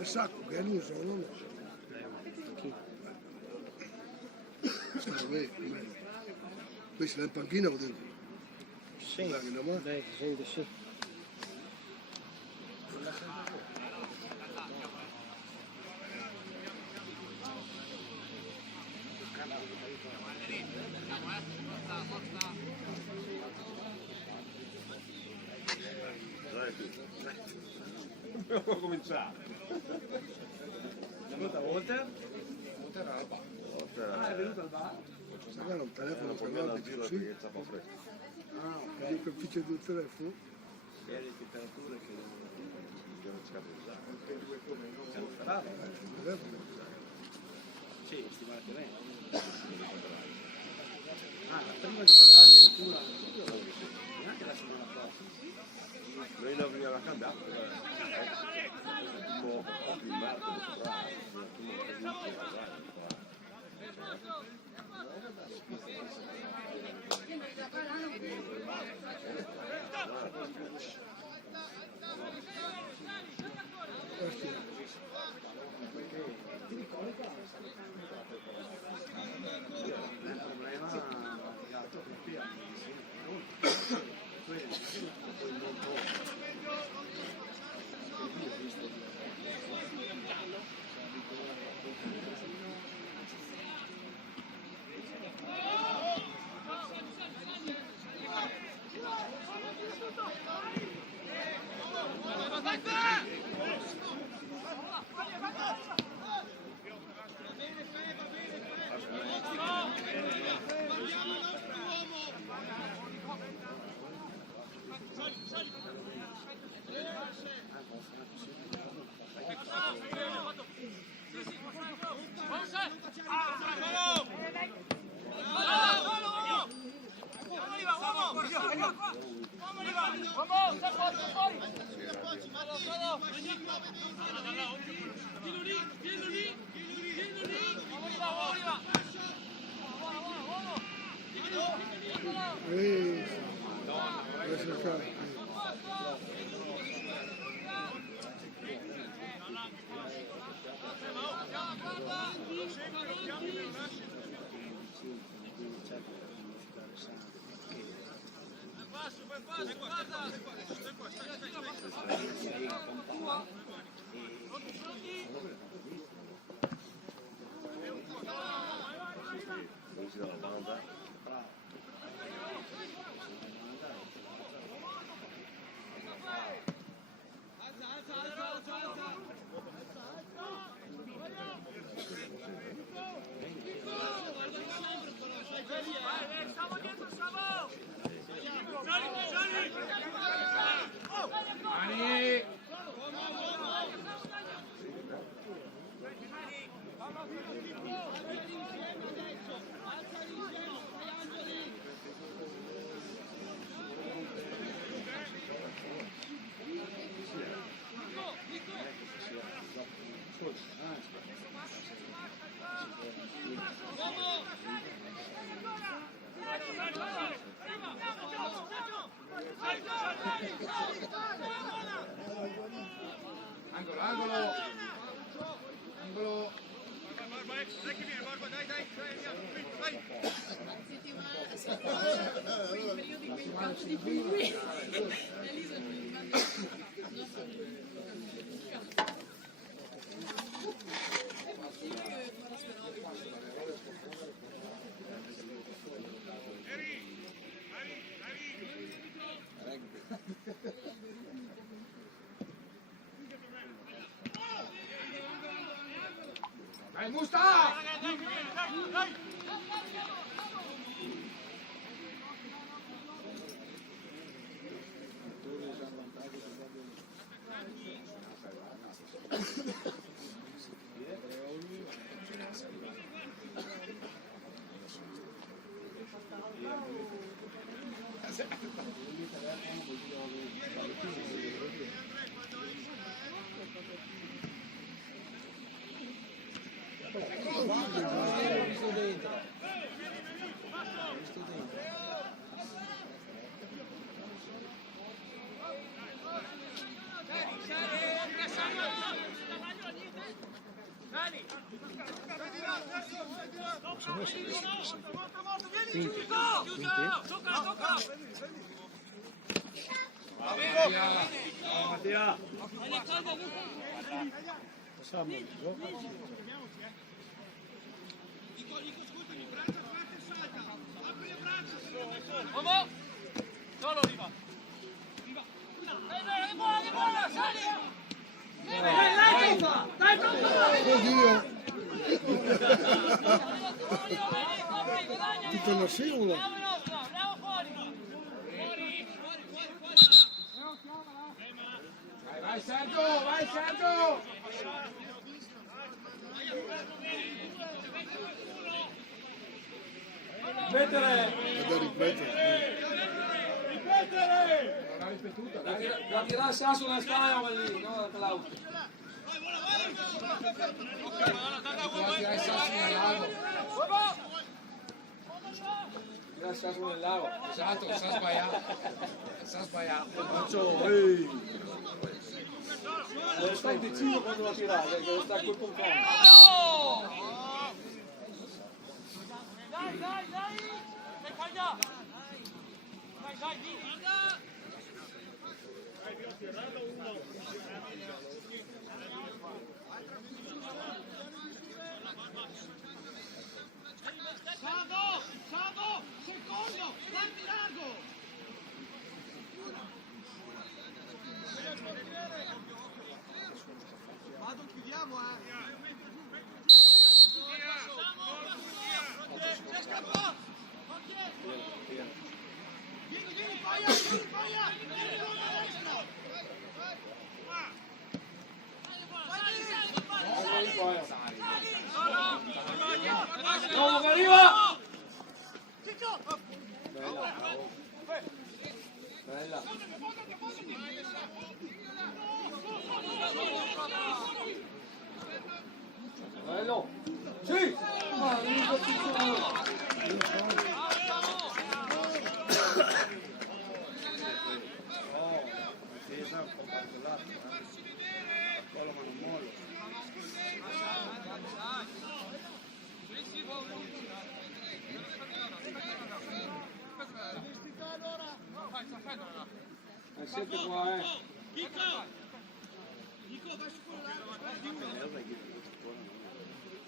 È Sacco che è l'uso, non lo so. Questo è in panchina o dentro? Sì, beh, credo sì. Dobbiamo cominciare. Walter? Walter al bar. Ah, è venuto al bar? Magari un telefono per Cambiare noi il giro così. perché c'è un po' fresco. Ah, ok. Dico il fice del telefono. E le temperature che Non ci capisco. siamo sparate. Il telefono. Sì, stimate che vengono. Ah, la prima di parlare addirittura neanche la settimana prossima. Noi non veniamo a cambiare. Mo' di marzo, Il problema è l'altro che qui Adesso qua. Angolo, angolo! Angolo! Il periodo in cui il campo di Pugui e lì sono Dai, Musta! Sono quinti. Mattia. Facciamo il gioco. Solo arriva. Dai, buona, sali! Oddio! Tutto una scivola! Andiamo fuori! Vai Sergio, vai Sergio! Ripetere! È da ripetere. Ripetere! Non l'ha ripetuta, dai. La tirarsi a sulla scala lì, no? Dall'auto. La tirare il sasso nel lago. Tirarsi a nel lago. Esatto, sa sbagliato. Sa sbagliato. Faccio, ehi! Deve stare deciso quando la tirare, deve stare col pompone. Dai! Stai qua! Dai, guarda! Salvo! Secondo! Tanti largo! Vado, chiudiamo, Si scappa! Vieni, Paia! Vieni, l'uomo a destra! Bravo, arriva! Bella. Bello. Sì! Ma Difesa un po' particolare, Collo ma non mollo. siete qua, Nico, vai su quello là!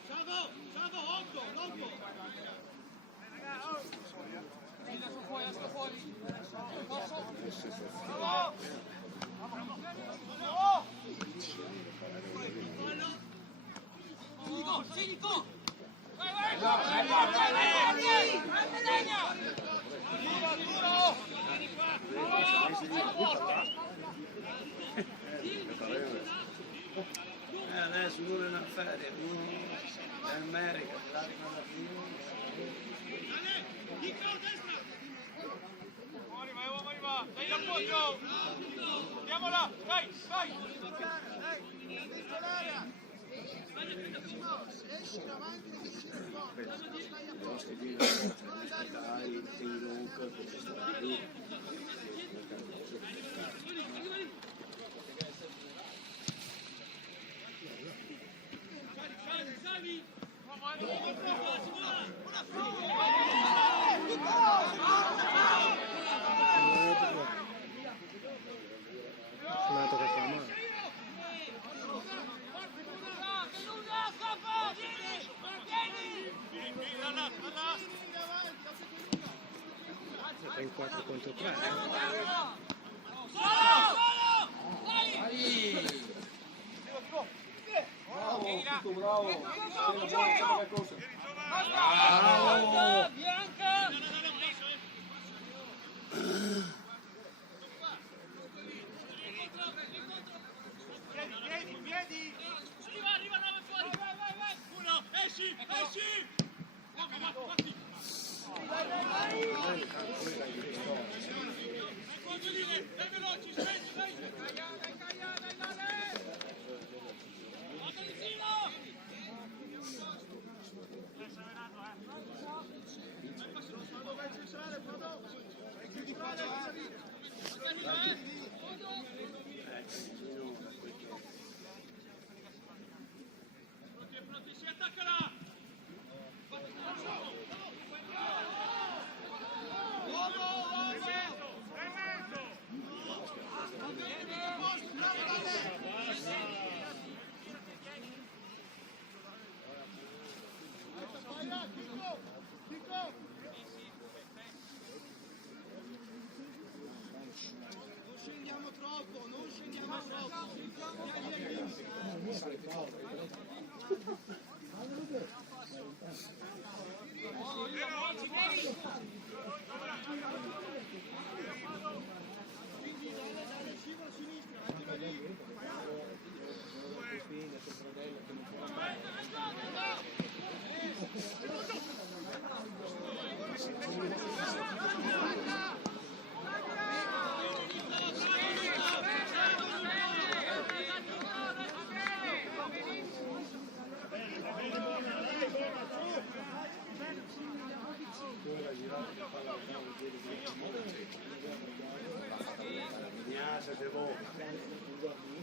Salvo, Longo! Esco fuori! Nico! Adesso uno è una ferie, uno è in America, l'altro alla fine. Arriva! Dai l'appoggio! Andiamola! Dai! Esci davanti e esci Dai, sei Luca, che ci sta più. Nato che fa male. È in 4 contro 3. Bravo, Bianca! Vieni! Arriva, fuori! Vai! Uno, esci! Dai veloci, dai!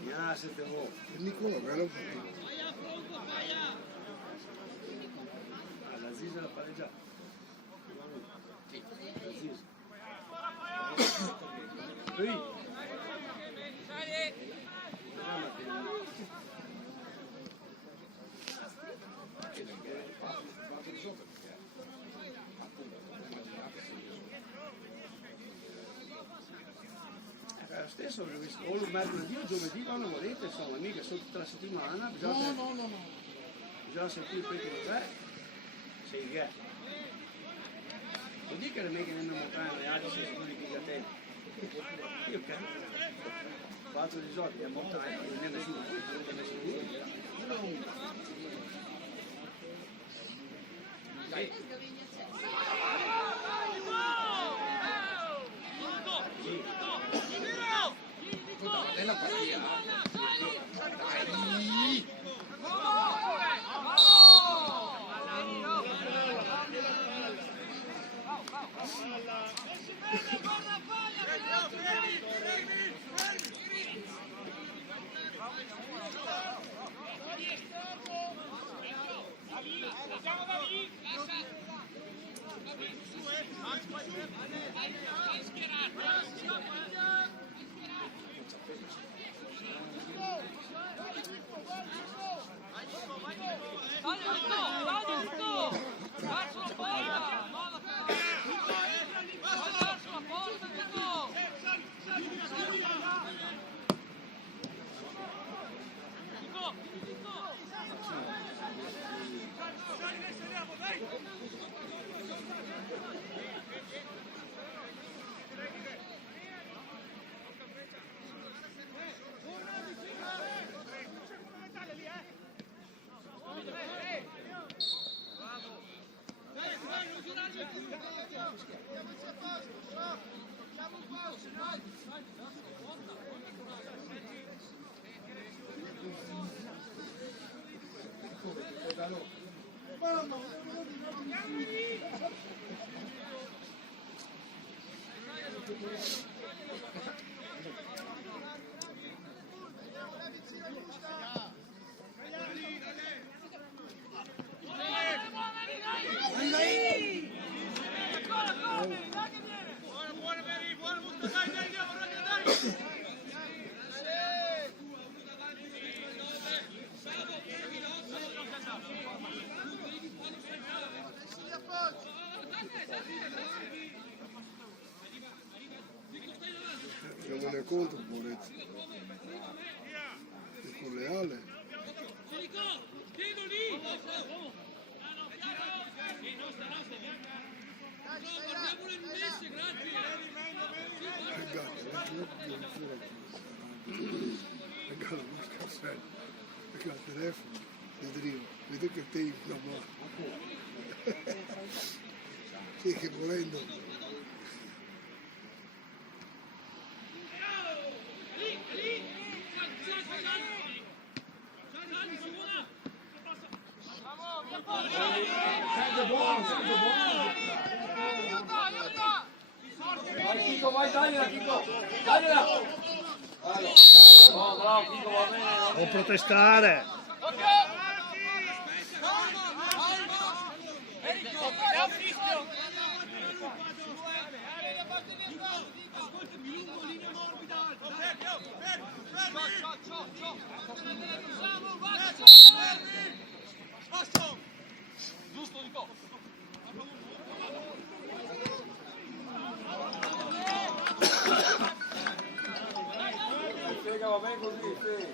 Ja, zit erop. Nicola, bello. Ah, la Ziz l'ha pareggiato. La Ziz. Qui. Stesso, o mercoledì o giovedì quando volete, insomma, mica sotto tutta la settimana, bisogna sentire poi che c'è, sei che. Non dico che le mie che ne hanno preso, le altre sono sicuri che da te. Io che? Faccio di soldi, abbiamo tre, non è nessuno, non è nessuno. Bella partita. Dai. Non ne conto, Boretti. E con Leale. Regalo un scarsello. Perché al telefono vedo che te in una mano. Sì, che volendo. Sempre buono, sempre buono. Vai Chico, vai, tagliela Chico, tagliela. Oh, bravo Chico, va bene. Non protestare. Giusto di po'. Spiega, va bene così, sì.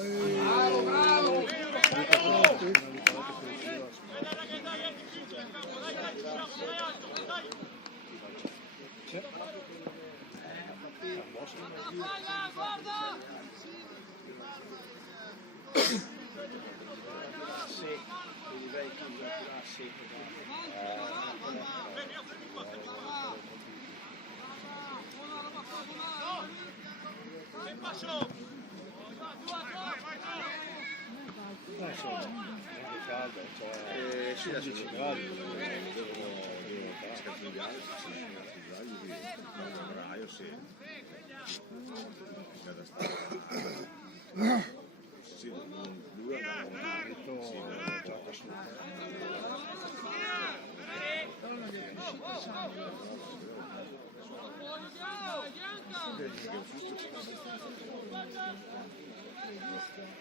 Bravo, bravo! Sì, quindi vai qui là, sì. Sì, adesso 11 gradi. febbraio, sì. C'è da stare. Sì, lui ha un gioco su.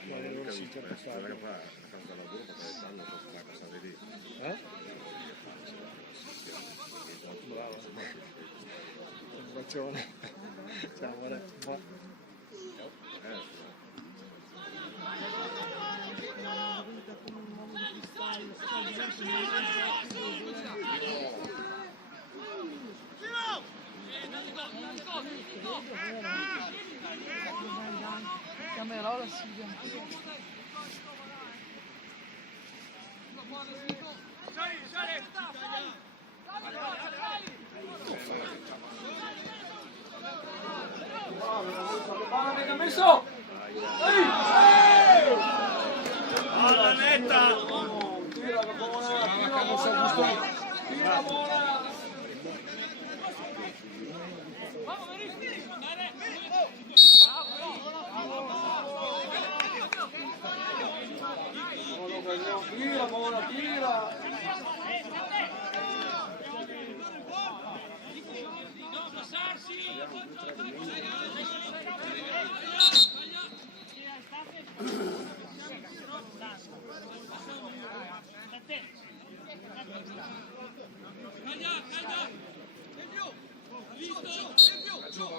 Ma non si cerca Fa la lavoro perché stanno a casa lì. Bravo. Motivazione. Ciao, guarda. Camerola Silvia. Palla avete messo! Alla netta! Tira buona! Tira buona! Tira buona, tira!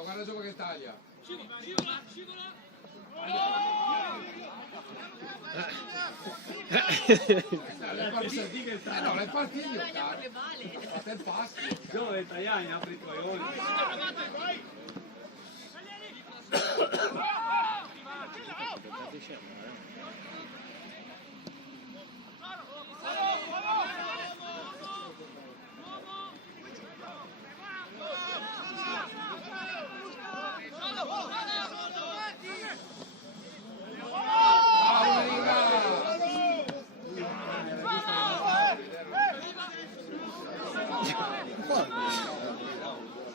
Guarda Giova che taglia! No, l'hai partito! A te passi! Dove Tajani apri i coglioni?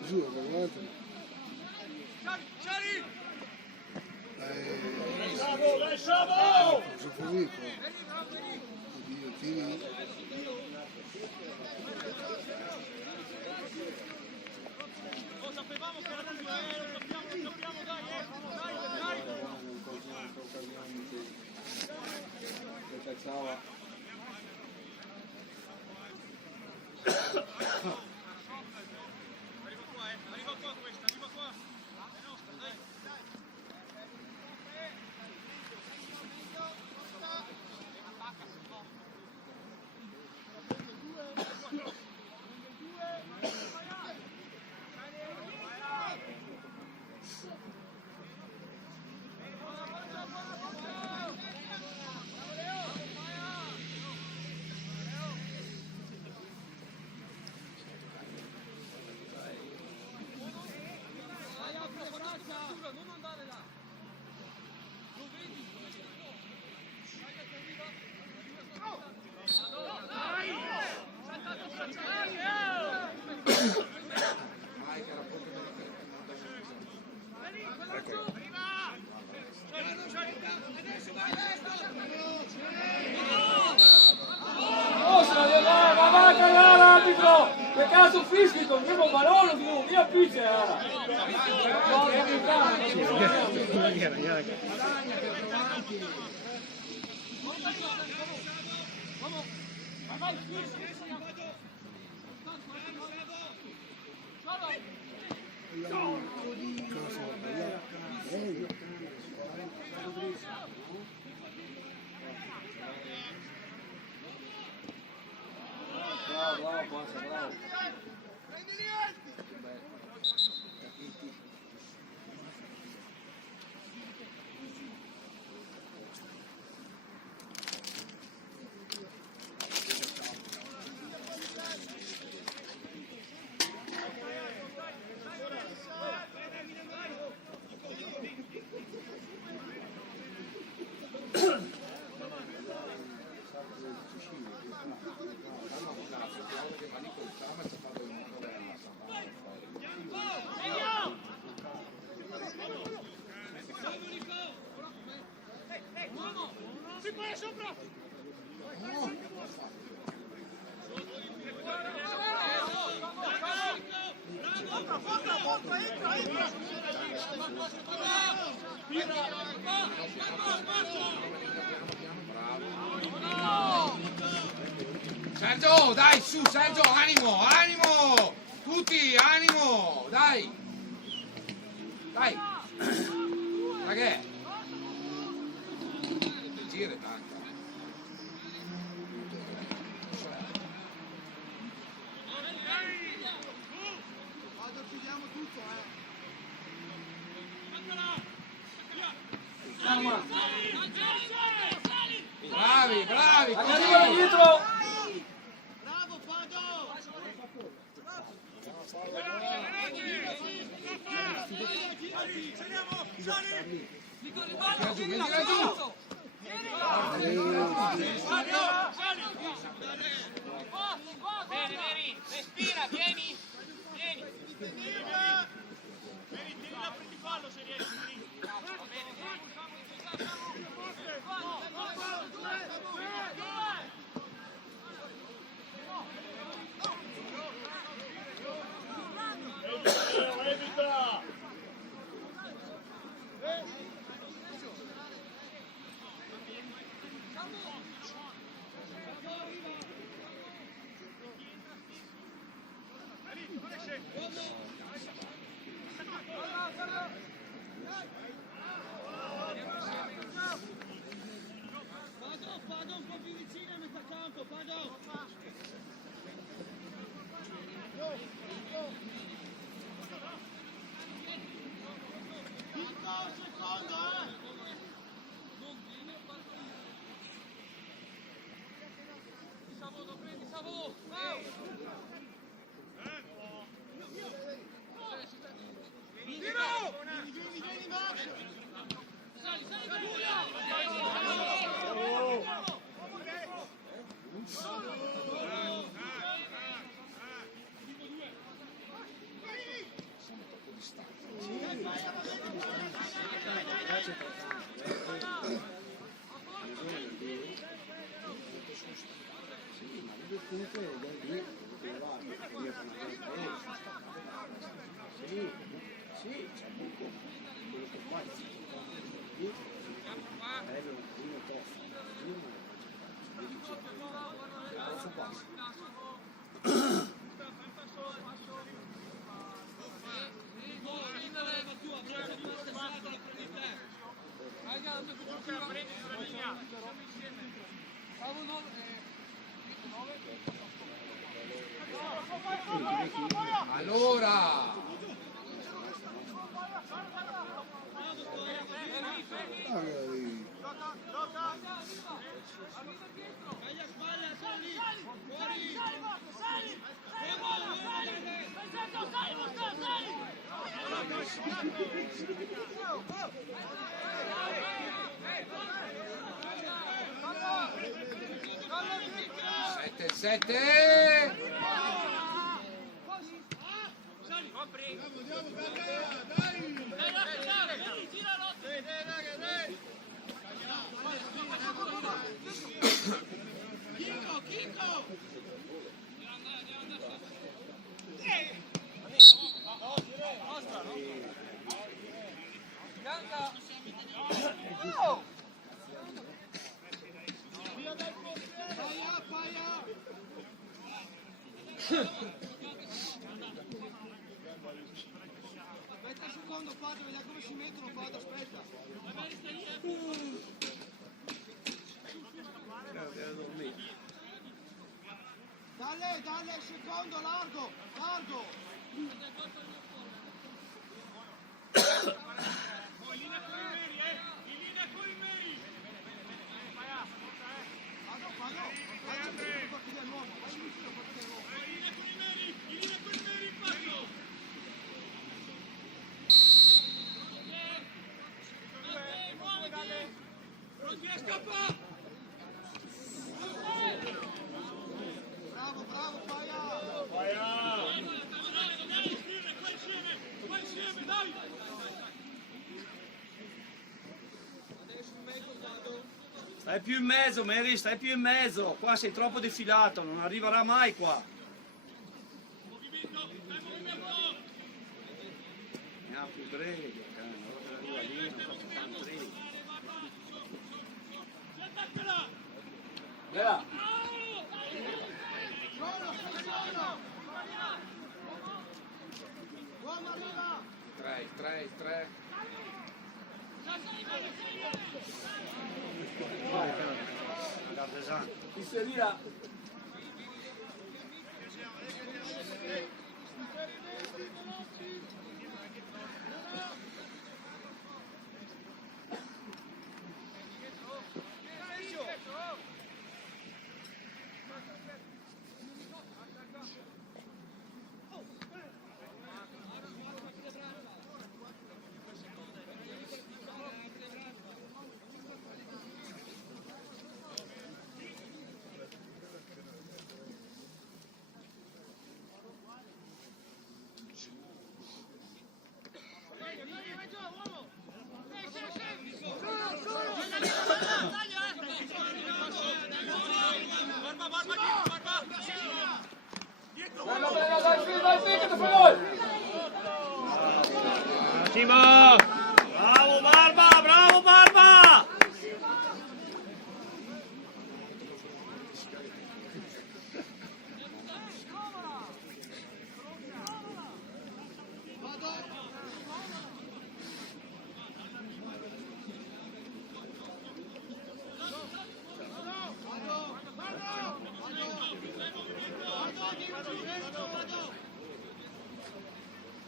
Giù, guardate. Faccio così qua. Oddio, tiri. Che cazzo fischi con primo balone, tu, via pizza! No, è in Bravo, passa, bravo. Sergio, dai, su, Sergio, animo, animo! Tutti, animo, dai! Dai! Ma che è? Il giro è tanto. Bravi, bravi! arriva dietro! Mettila giù! Bene, respira, vieni! Prendi fallo se riesci! Vado un po' più vicino a metà campo, vado! Secondo, Savo, prendi, Savo! Vieni, Max! Sali, Allora! Sette! Aspetta un secondo, Fabio, vediamo come si mettono, Fabio, aspetta. Dalle, secondo, largo, largo. Bravo, bravo, Stai più in mezzo, Mary, stai più in mezzo. Qua sei troppo defilato, non arriverà mai qua. Andiamo più breve, arriva lì, non faccio tanto breve. Bella. Tre. Guarda, esatto. Inserira. Dai, che ti fai? Ottimo! Bravo Barba, bravo Barba!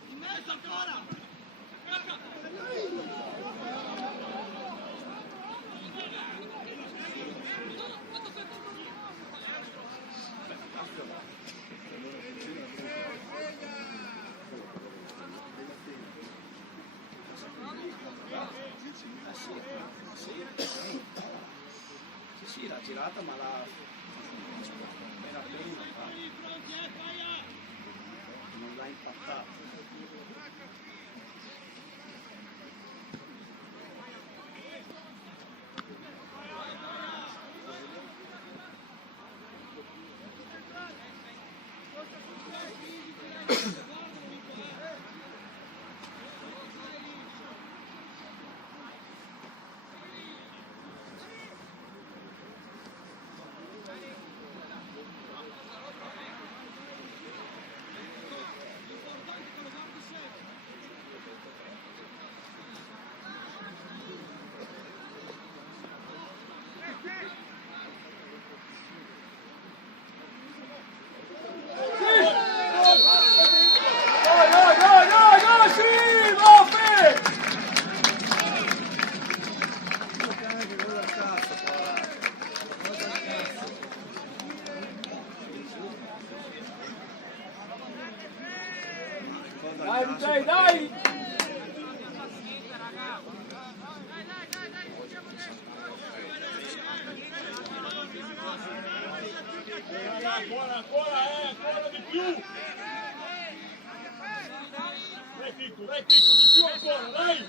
In mezzo ancora! Sì, l'ha girata ma l'ha appena non l'ha impattata. Dai, sì, Moffi! Dai! Ancora di più! Dai picco, di più ancora, dai!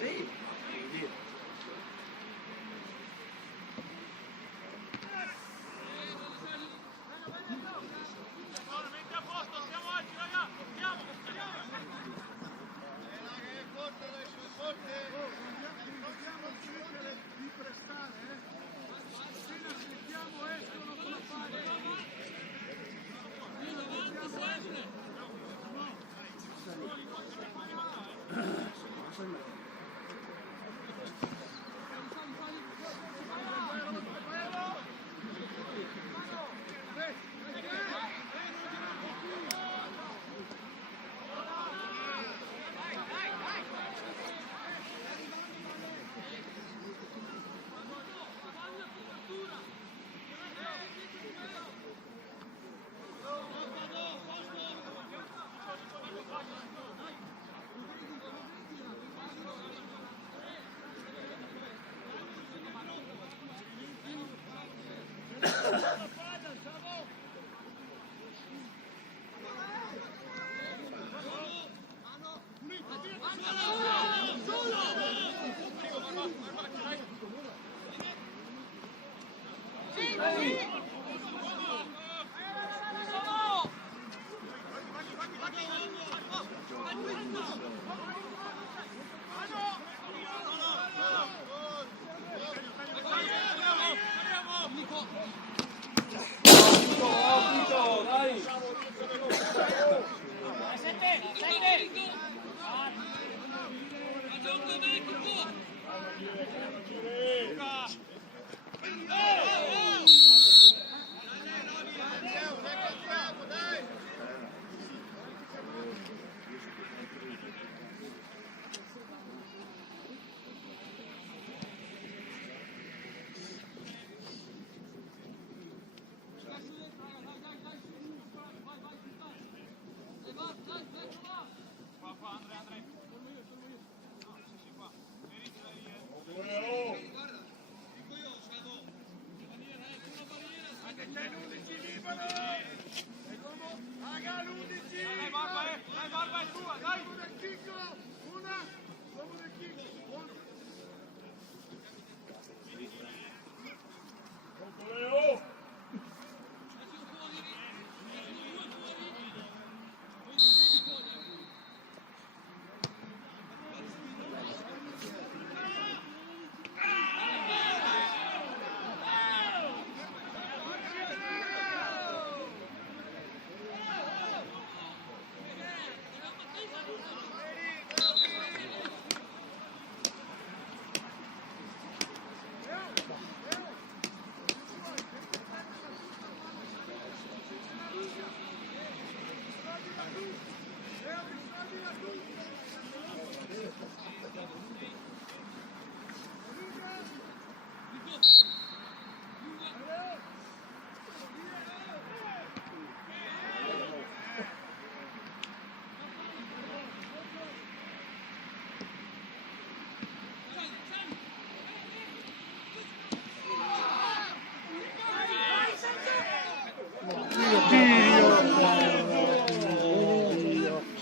Sì, via.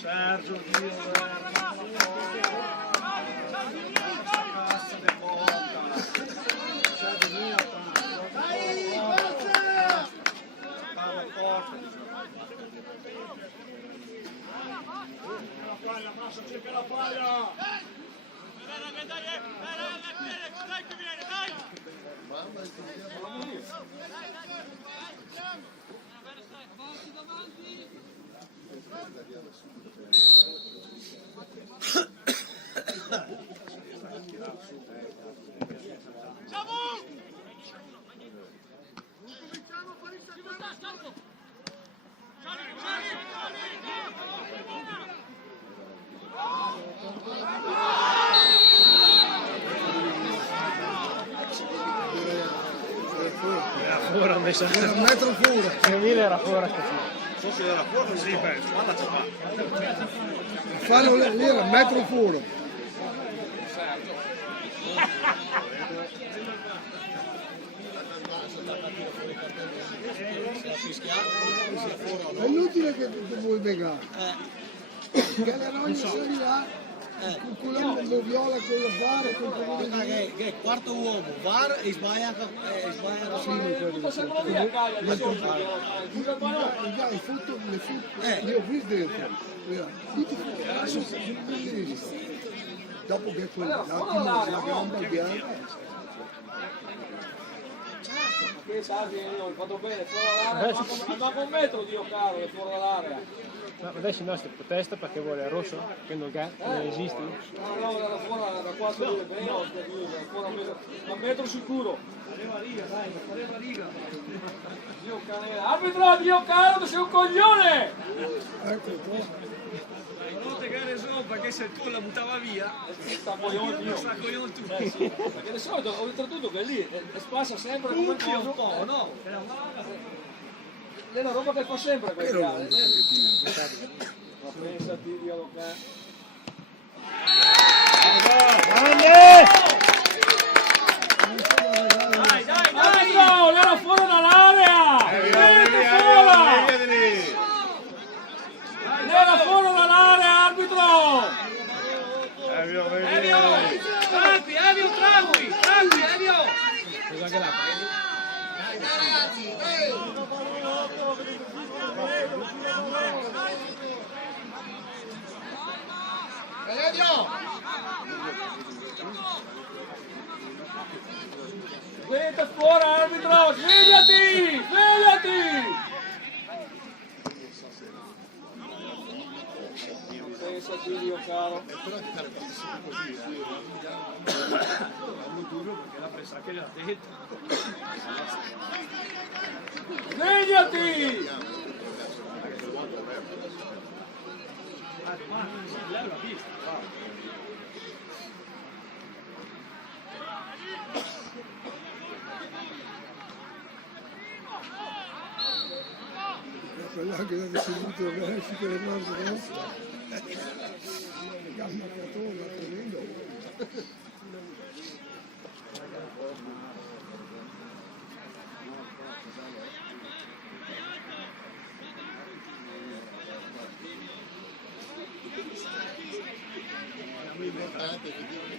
Sergio, Dio, cazzo di porta. Sergio, mia, la passa, cerca la palla. Dai che viene, dai. Cominciamo a fare il salto. Era fuori, ho messo Era un metro fuori. 3000 era fuori. Forse era fuori, sì, beh, spalla c'è qua. Fanno lì era un metro fuori. È inutile che vuoi begare. Che le rogne sono di là. Quello con lo viola, con lo VAR, con Che è quarto uomo, VAR e sbaglia Tutto sembra lì a Cagliari, di solito. i foto, li ho visti dentro. Tutti bellissimi. Dopo che quell'attimo la gamba bianca. Che tardi, io fatto bene, fuori dall'area, manca un metro Dio caro, è fuori dall'area. No, adesso il nostro protesta perché vuole il rosso, che non esiste. No, da fuori, da qua si vede bene, fuori a metro sicuro. Fareva riga. Dio cane, arbitro, Dio caro, tu sei un coglione! Ecco qua. Non te gare solo perché se tu la buttava via, Sta coglione Dio. sta coglione tu. Sì, perché di solito, oltretutto che lì spassa sempre come Tutti un coso. po', no? È una roba che fa sempre quel cane. Ma pensati Dio lo che. Dai! No, era fuori dall'area! Venite fuori! Era fuori dall'area, arbitro! Tranqui, Elio! Venite fuori, arbitro! Svegliati! Svegliati! Pensati Dio caro. Perché la presa che l'ha detto. Svegliati! Lei l'ha vista. Quella che deve seguito la verifica del manzo nostra. Gamma catona, tremendo.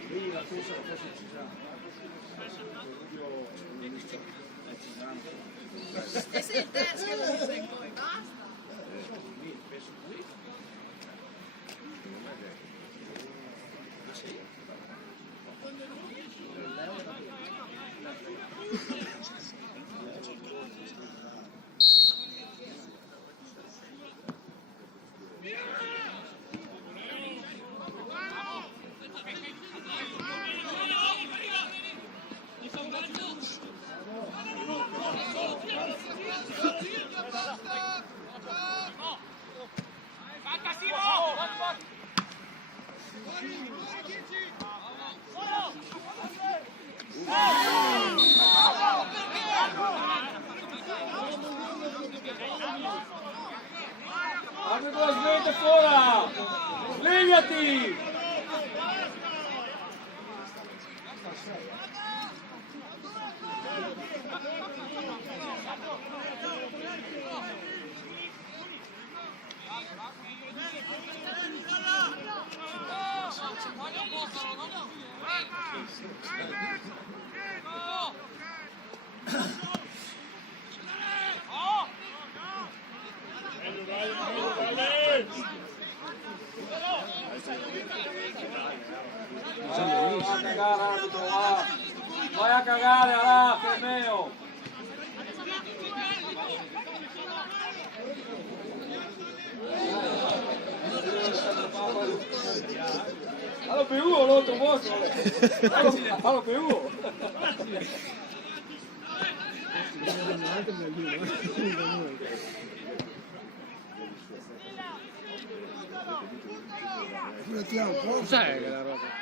Lì la cosa ci Questo è il test che non sei poi, basta. Arbitro, sveglia fuori! Svegliati! Vai a cagare, arbitro, va! Vai a cagare, là, che è meo! Allo Perù, l'altro vostro! Allo Perù! Mettiamo un po'. Cos'è quella roba?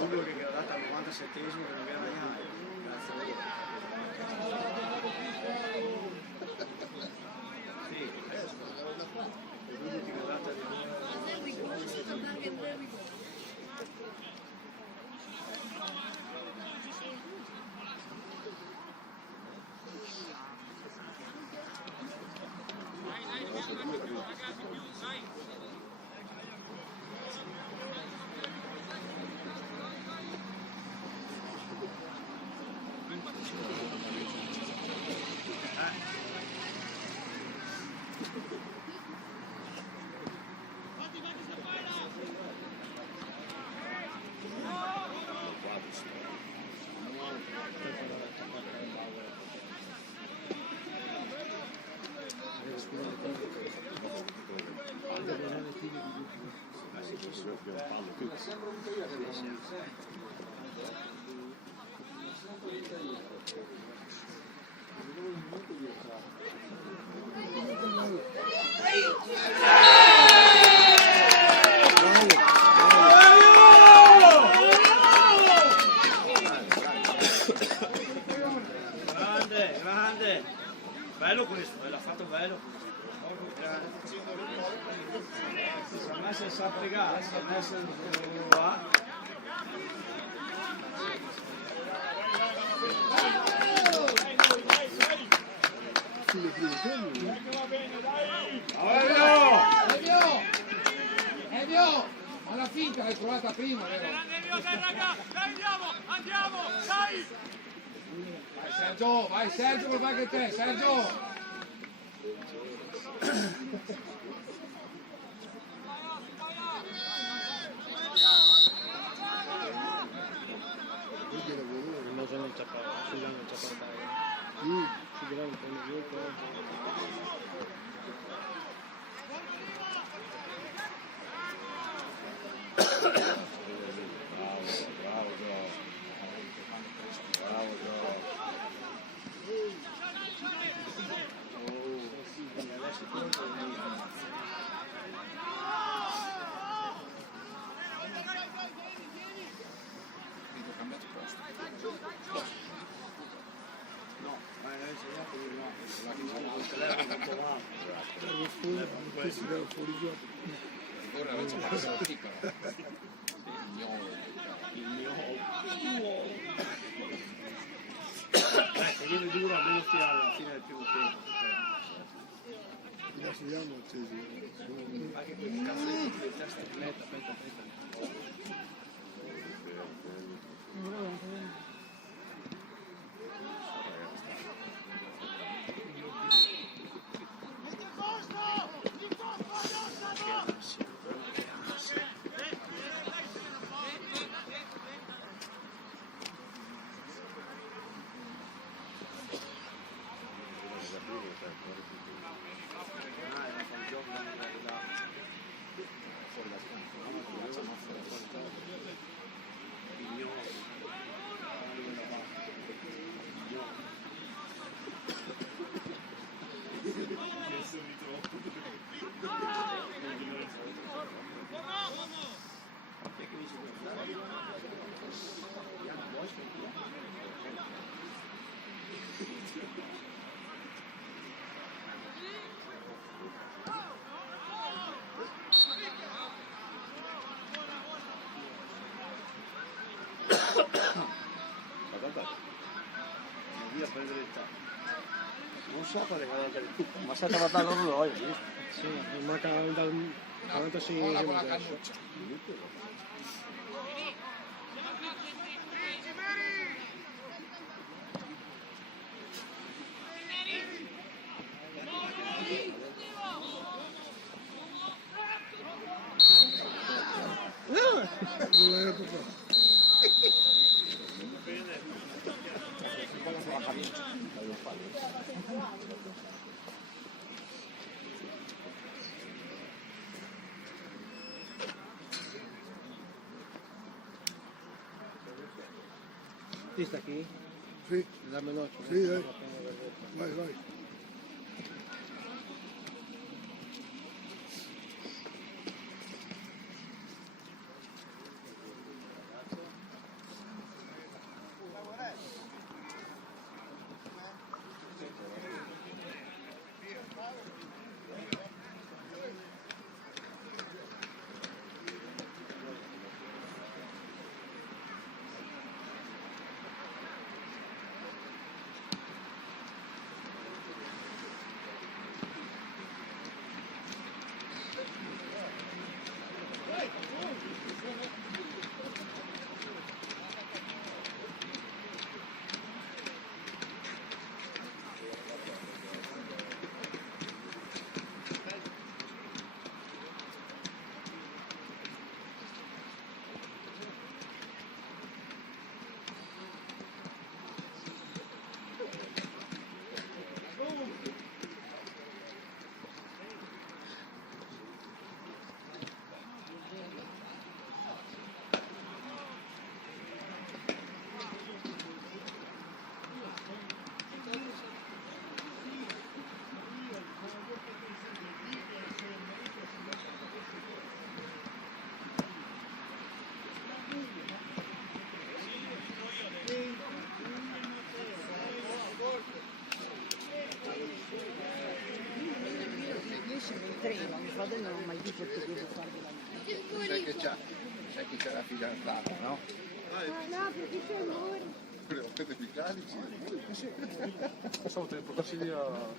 Uno che mi ha dato al 97esimo che non mi era neanche. Grazie a Dio. Sì, è uno che mi ha dato al 97esimo. There we go, this is the back and there we go. sempre avuto io che non sempre. Grande, grande. Bello questo, l'ha fatto bello. Si è messo a sappegare, si è messo qua. Evio! Alla finta l'hai trovata prima, vero? Andiamo, dai! Vai Sergio, lo fai anche te, Sergio! Non c'è Ora invece passa la piccola. Se viene dura, meno tirare alla fine del primo tempo. Anche quel cazzo di testa di meta, aspetta. Via a prendere il tempo. Non so quale guardare il tempo. Ma stai guardando l'orologio, visto? Sì, manca dal 46 Ora con la cannuccia. Ti sta qui? Sì, Dammi noce. sì, vai, vai. padre non ho mai visto che devo fare della mia. Sai che c'è la fidanzata, no? No, perché c'è amore. Quello che devi carici. Questo te lo consiglio.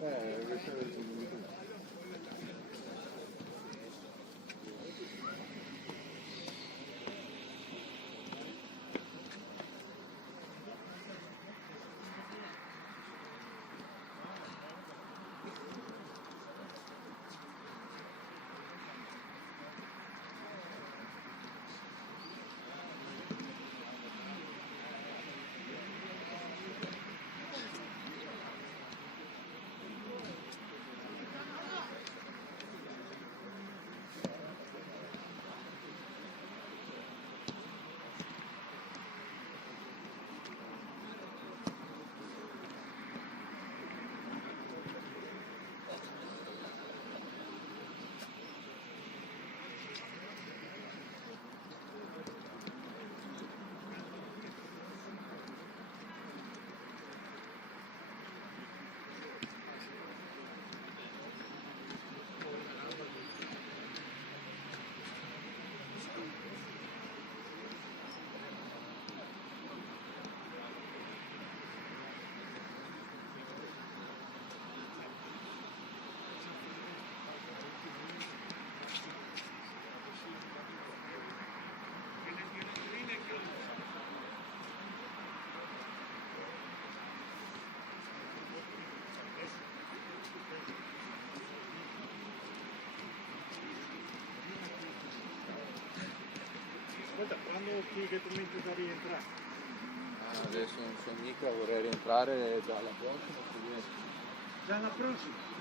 Aspetta, quando ti che tu metti da rientrare? Adesso non so mica, vorrei rientrare dalla prossima. Già la prossima.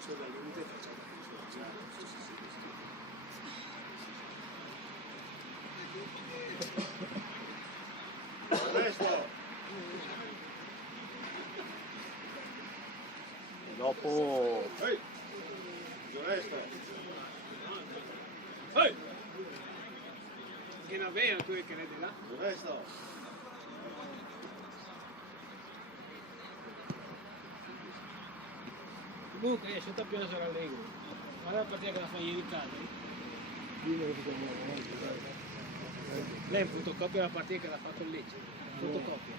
sono al limite facciamo E dopo che non aveva tu che ne di là. Comunque, se ti piace Allegri, guarda la partita che la fa ieri in casa. Lei è un fotocopia della partita che l'ha fatto il Lecce. Fotocopia.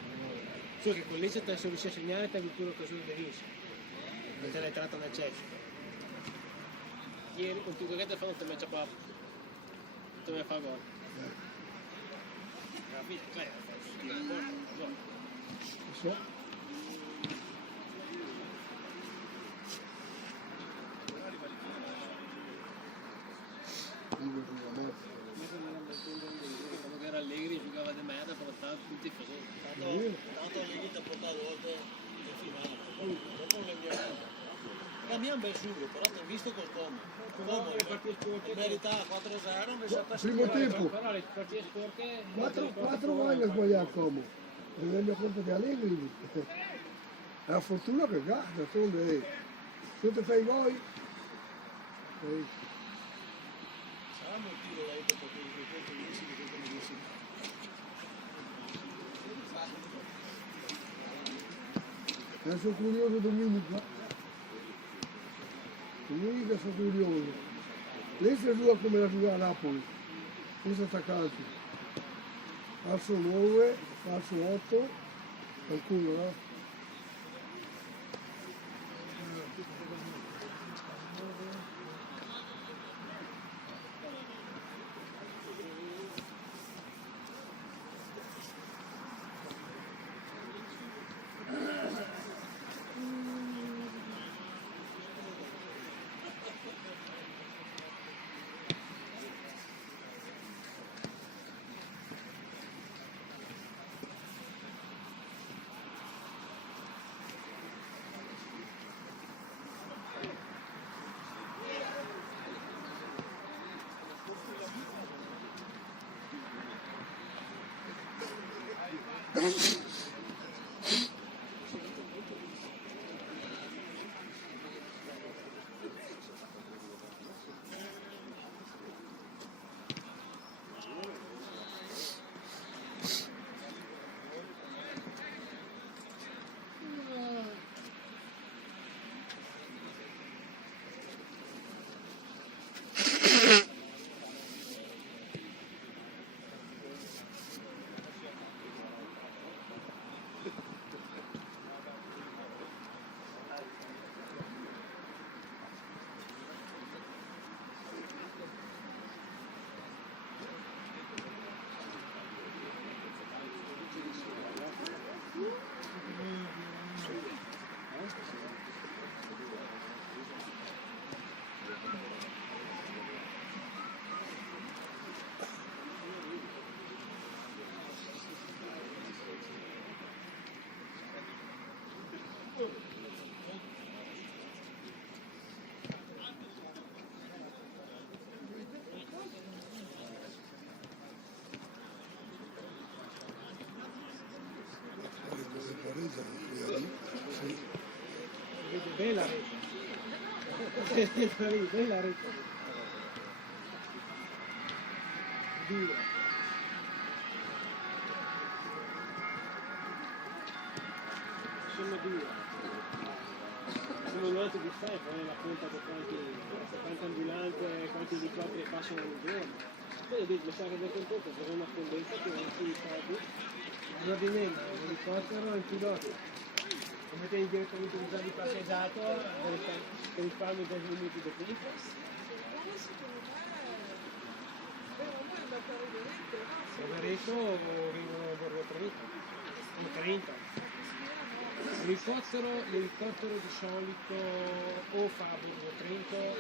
Solo che con il Lecce te se riesci a segnare te hai avuto l'occasione di vinci. E te l'hai tratta nel cesso. Ieri con tutto che ti fanno te match up. Te ne fa gol. Alla fine, tira la porta, gioca. Quando era Allegri giocava di merda, portava tutti i fasosi. Tanto Allegri ti ha portato volte in finale. Dopo non l'abbiamo. Cambiamo ben subito, però ti ho visto col Como. Merita 4-0, mi sa Primo tempo, Però le partite sporche 4 gol ha sbagliato Como. Rendendo conto che Allegri è la fortuna che gasta, d'altronde se ti fai gol sarà un motivo da perché i conti lì si vedono benissimo. sono curioso domenica. Domenica sono curioso. Lei si gioca come la gioca a Napoli, senza attaccanti. Falso 9, falso 8, qualcuno, no? Vede bella rete. Bella rete. Dura. Sono due. Sono un altro di fai, poi la conta di quante ambulanze, quanti elicotteri passano ogni giorno. Poi dico, mi sa che del conto per una fondenza che non si fa più. Non di meno, l'elicottero e il pilota. Come te direttamente in zona di passeggiato, per il farmi 10 minuti dopo. Se Vereto arrivano a Borgo 30. L'elicottero di solito o fa Borgo 30 o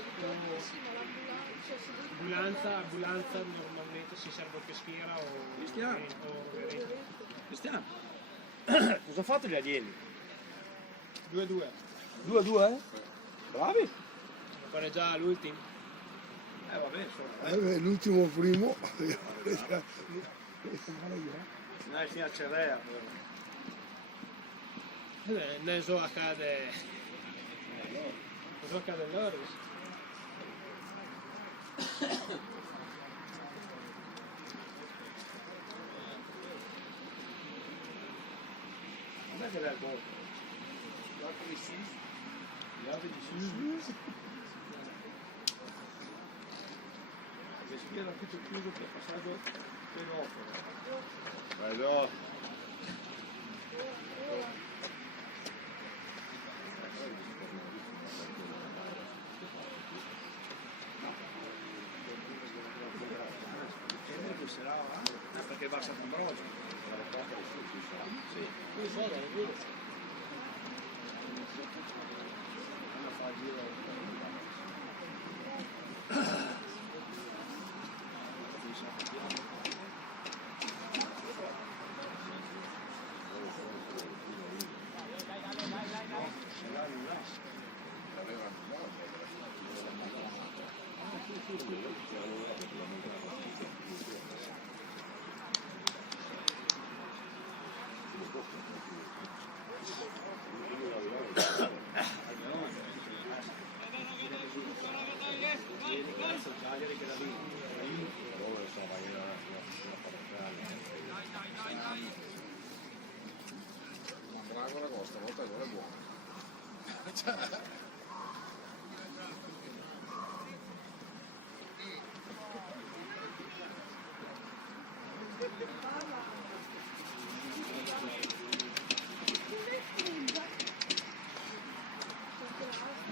ambulanza normalmente si serve a Peschiera o Vereto. Cristiano, cosa ha fatto gli alieni? 2-2. 2-2? Bravi? pareggiare l'ultimo. Vabbè, insomma. L'ultimo primo. Dai, fino a Cerrea. Non so accade. Non so accade loro. Non è che era il gol. Gli altri di Sus. Se si era tutto chiuso per passaggio pedofilo. Vai dopo. Perché va a Sant'Ambrogio. Sì. Andiamo a fare il giro. Mandragola costa, volta allora è buono.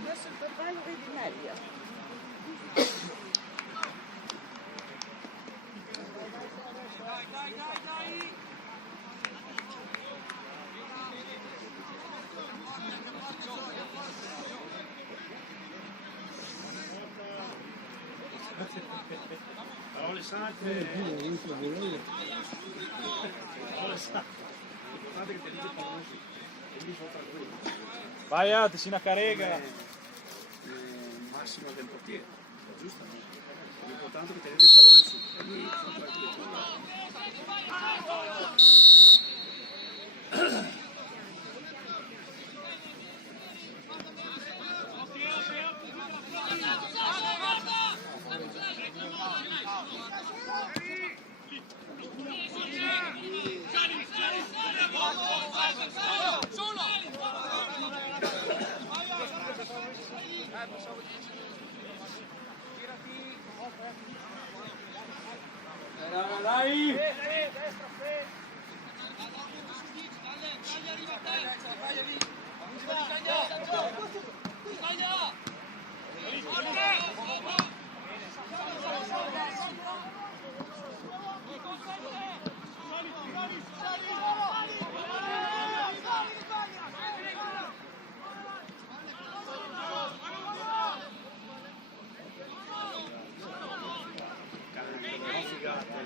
Adesso il papà lo vedi meglio. Parole sante. Parole sante. L'importante è che te dice parole su. E lì sono tranquillo. Vai, ti si una carega. Massimo del portiere. Giusto? L'importante è che tenete il pallone su. E lì sono tranquillo. Dai! Figate.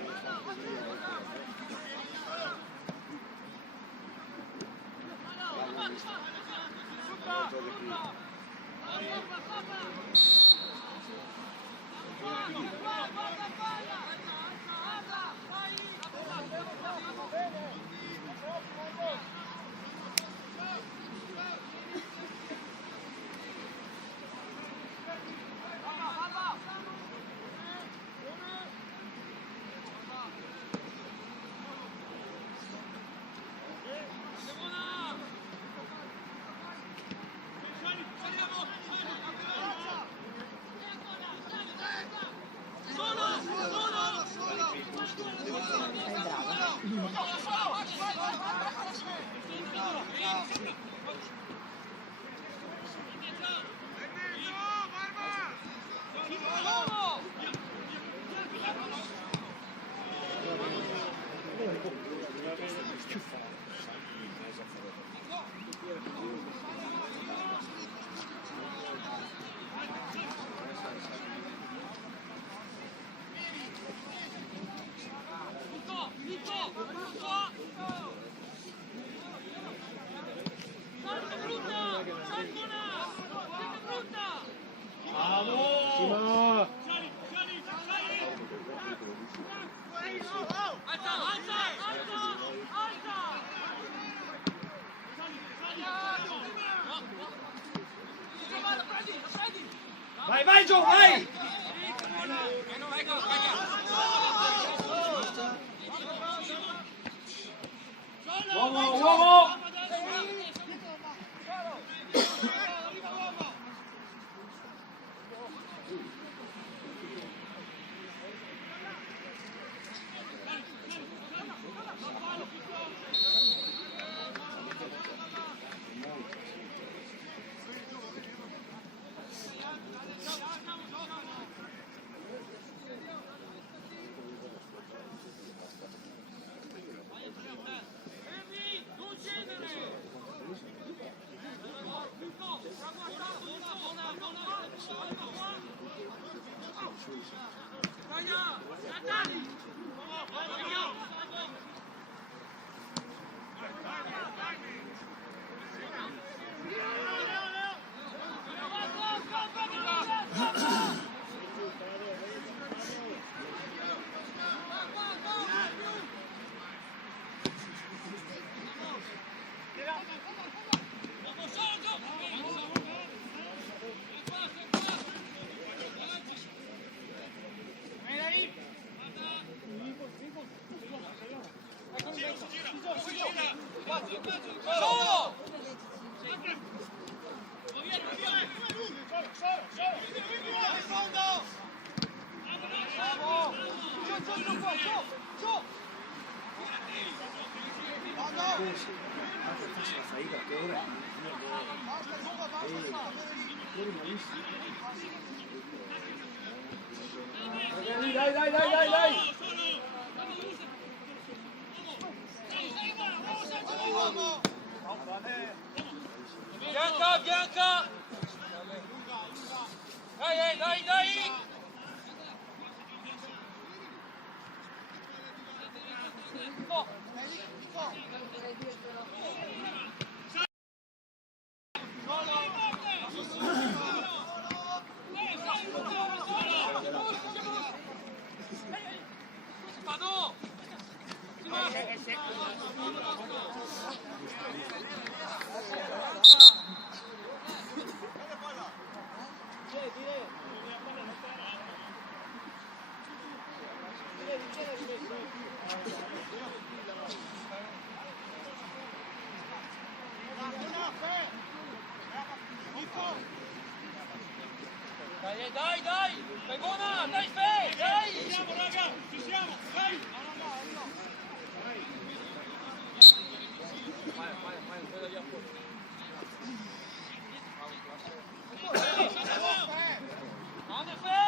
Bravissimo! Vai, vai Gio, vai! Uomo, uomo! Dai, dai, dai, dai, dai! Bianca, Bianca! Dai, dai, dai! Dai, dai, dai! Fai buona! Dai, Fe! Dai! Ci siamo, raga! Ci siamo! Dai! Vai da lì a fuori. Grande Fe!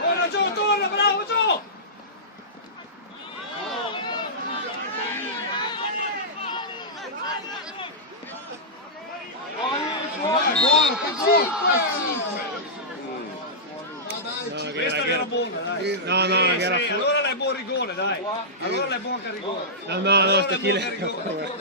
Torna Gio, torna, bravo Gio! Buoni, buona, dai. No, no, la gara Sì, allora lei è buon rigore, dai. Allora lei è buon rigore. No, no, Allora no, lei è buon rigore.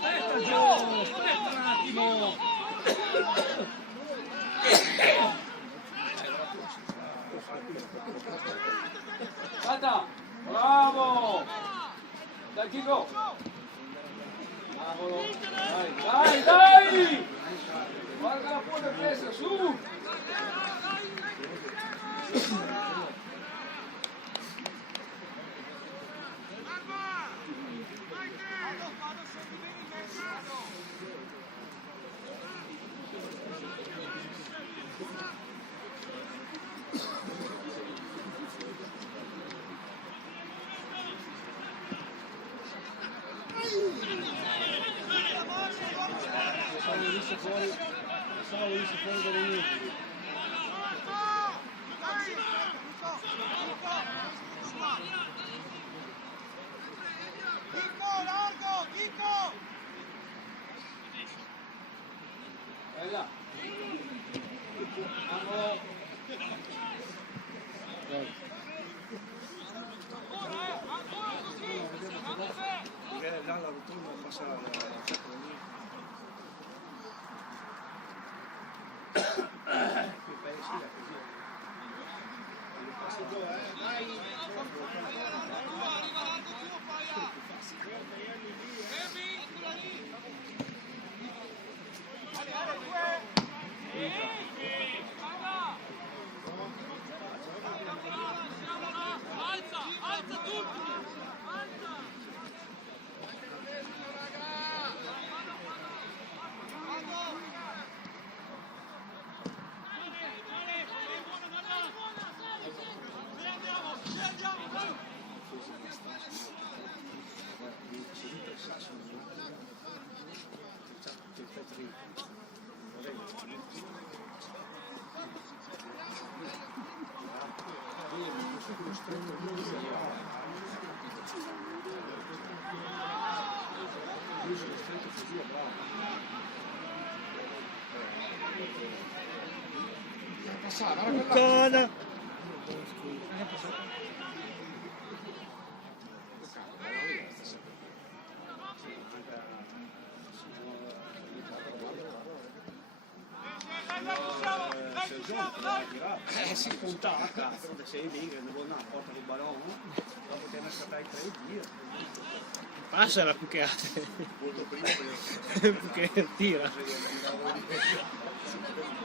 Aspetta Gio, aspetta un attimo. Guarda, bravo! Dai Chico! Bravo! Dai, dai, dai! Guarda la punta destra, su! Pensavo venisse fuori dalle niente. Vai là! Angolo! Perché là la rotonda passa la qui pensi là così. Passa giù, dai! Puttana! Si puntava, cazzo, da 6 righe, devo andare a porta del balone, dopo che ne scattare 3 tiri. Passa la più che altro. Molto prima Più che tira.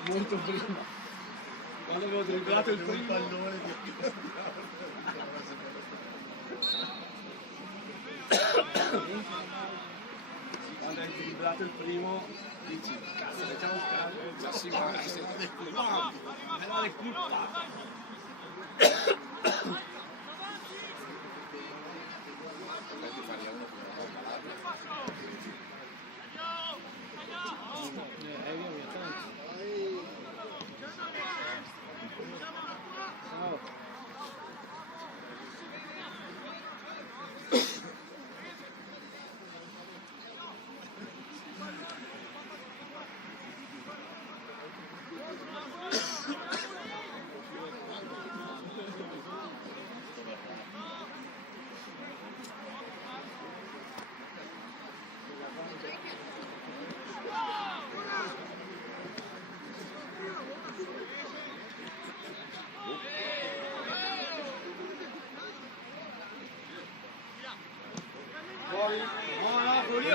molto prima. Quando avevo dribblato il primo pallone quando hai dribblato il primo dici cazzo facciamo scambio già si va era le culpa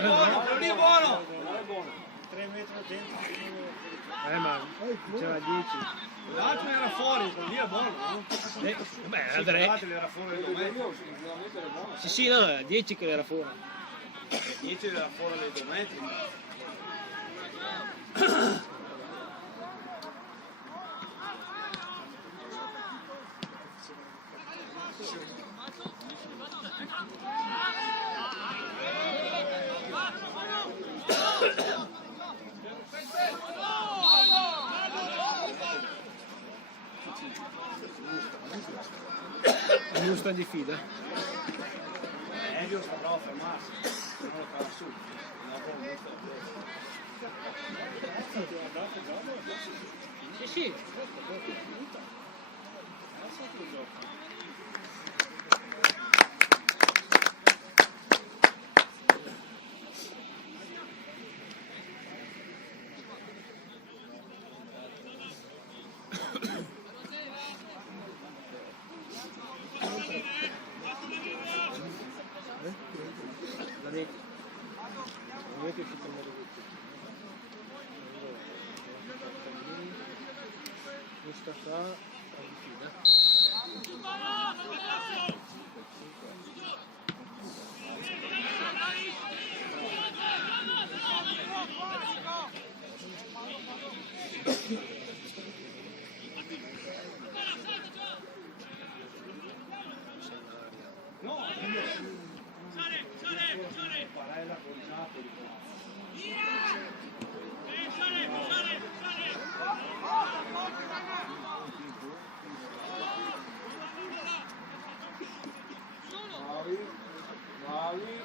buono, quello lì è buono, quello lì è buono. 3 metri dentro. Ma c'era 10. L'altro era fuori, quello lì è buono. No? Vabbè, Sì, Andrea. l'altro era fuori del 2 metri. Sì, sì, no, era 10 che era fuori. 10 era fuori dei 2 metri. Giusto di fida. Elio sta bravo a fermarsi, non lo cala su. Sì, sì. La rete. La rete è uscita in modo brutto. Questa qua è di fida. No, Parella con Napoli. Bravi, bravi.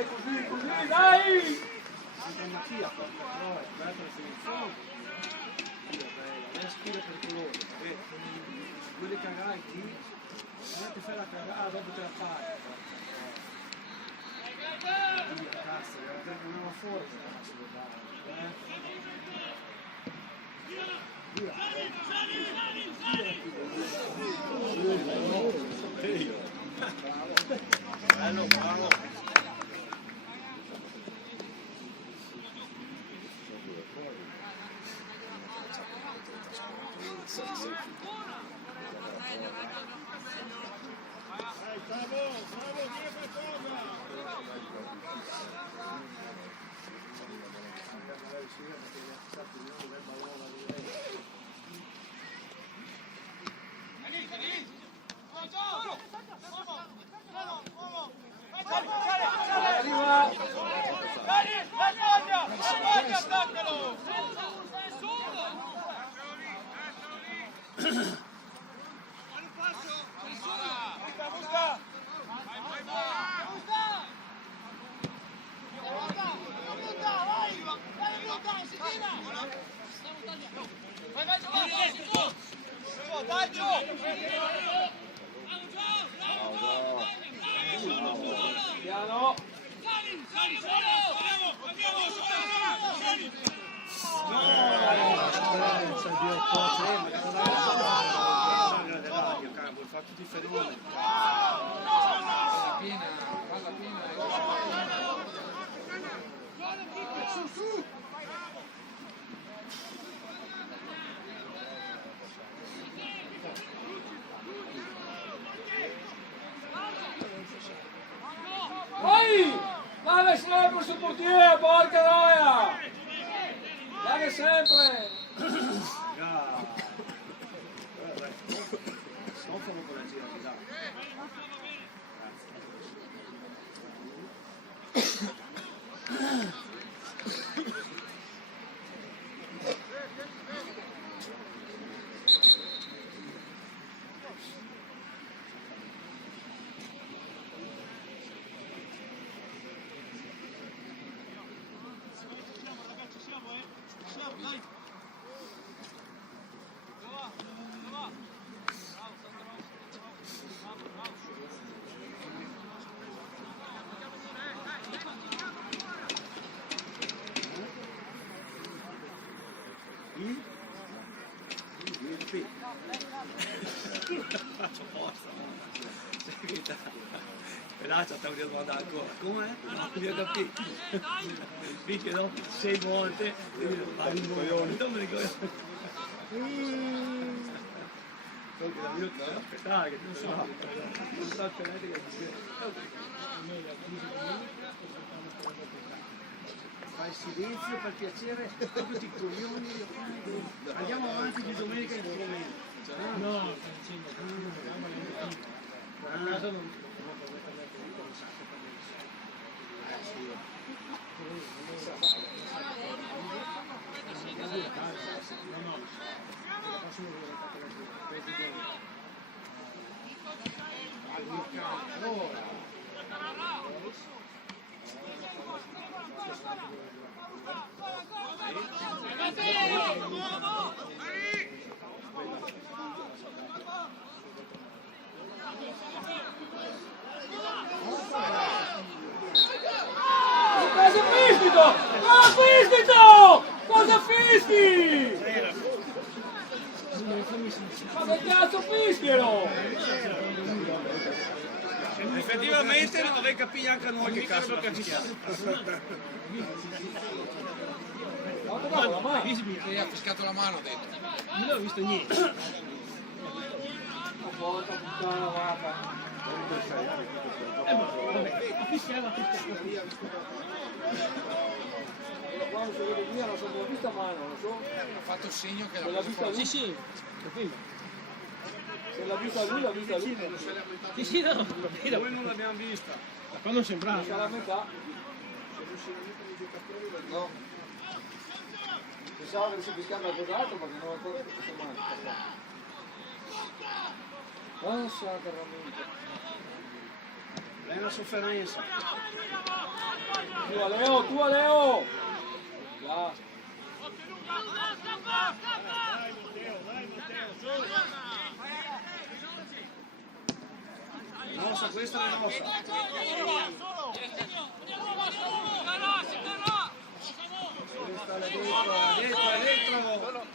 Così, dai! Mattia, però è sbagliato la selezione. È una sfida pericolosa, perché vuole cagare chi? Non ti fai la cagata, dopo te la fai. Cazzo, non ha forza, cazzo, bello, bravo. Piano. Fa tutti i fermoni. Piena, palla piena. Su! Vai! Dale sempre sul portiere, porca noia! Dale sempre! Stofano con la gira di là. là c'è una domanda ancora, com'è? Non mi ho capito. Finché dopo 6 volte, vai un coglione, non mi ricordo. Solo che da mio devo aspettare, che non so tenere che fai silenzio per piacere, proprio ti coglioni. Andiamo avanti di domenica in domenica. No, a casa non Cosa fischito? Cosa fischito? Cosa fischi? Ma che cazzo fischiano? Effettivamente non avevi capito anche noi che cazzo capisciamo. Sì, ha fiscato la mano dentro. non ho visto niente. Porca puttana vacca. Vabbè, fischiava tutto. Quando si vede via non so, l'ho vista mano, non so. Ha fatto il segno che Se l'ha vista lui. Sì, capito? Se l'ha vista lui, l'ha vista lui. Sì, no, Noi non l'abbiamo vista. da qua non sembrava. C'è la metà. No. Pensavo che si fischiava qualcos'altro perché non ho ancora questa mano. Ah, sacramente. È una sofferenza. Tu a Leo! Là. Nossa, questa è nostra. Questa è dentro.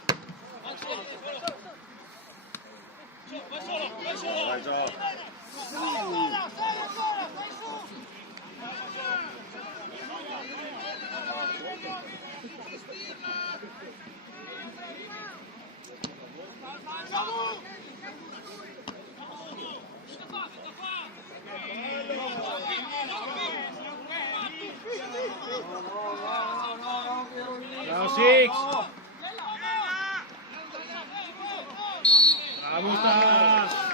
Vai già. Bravo Six! Bravo Stas!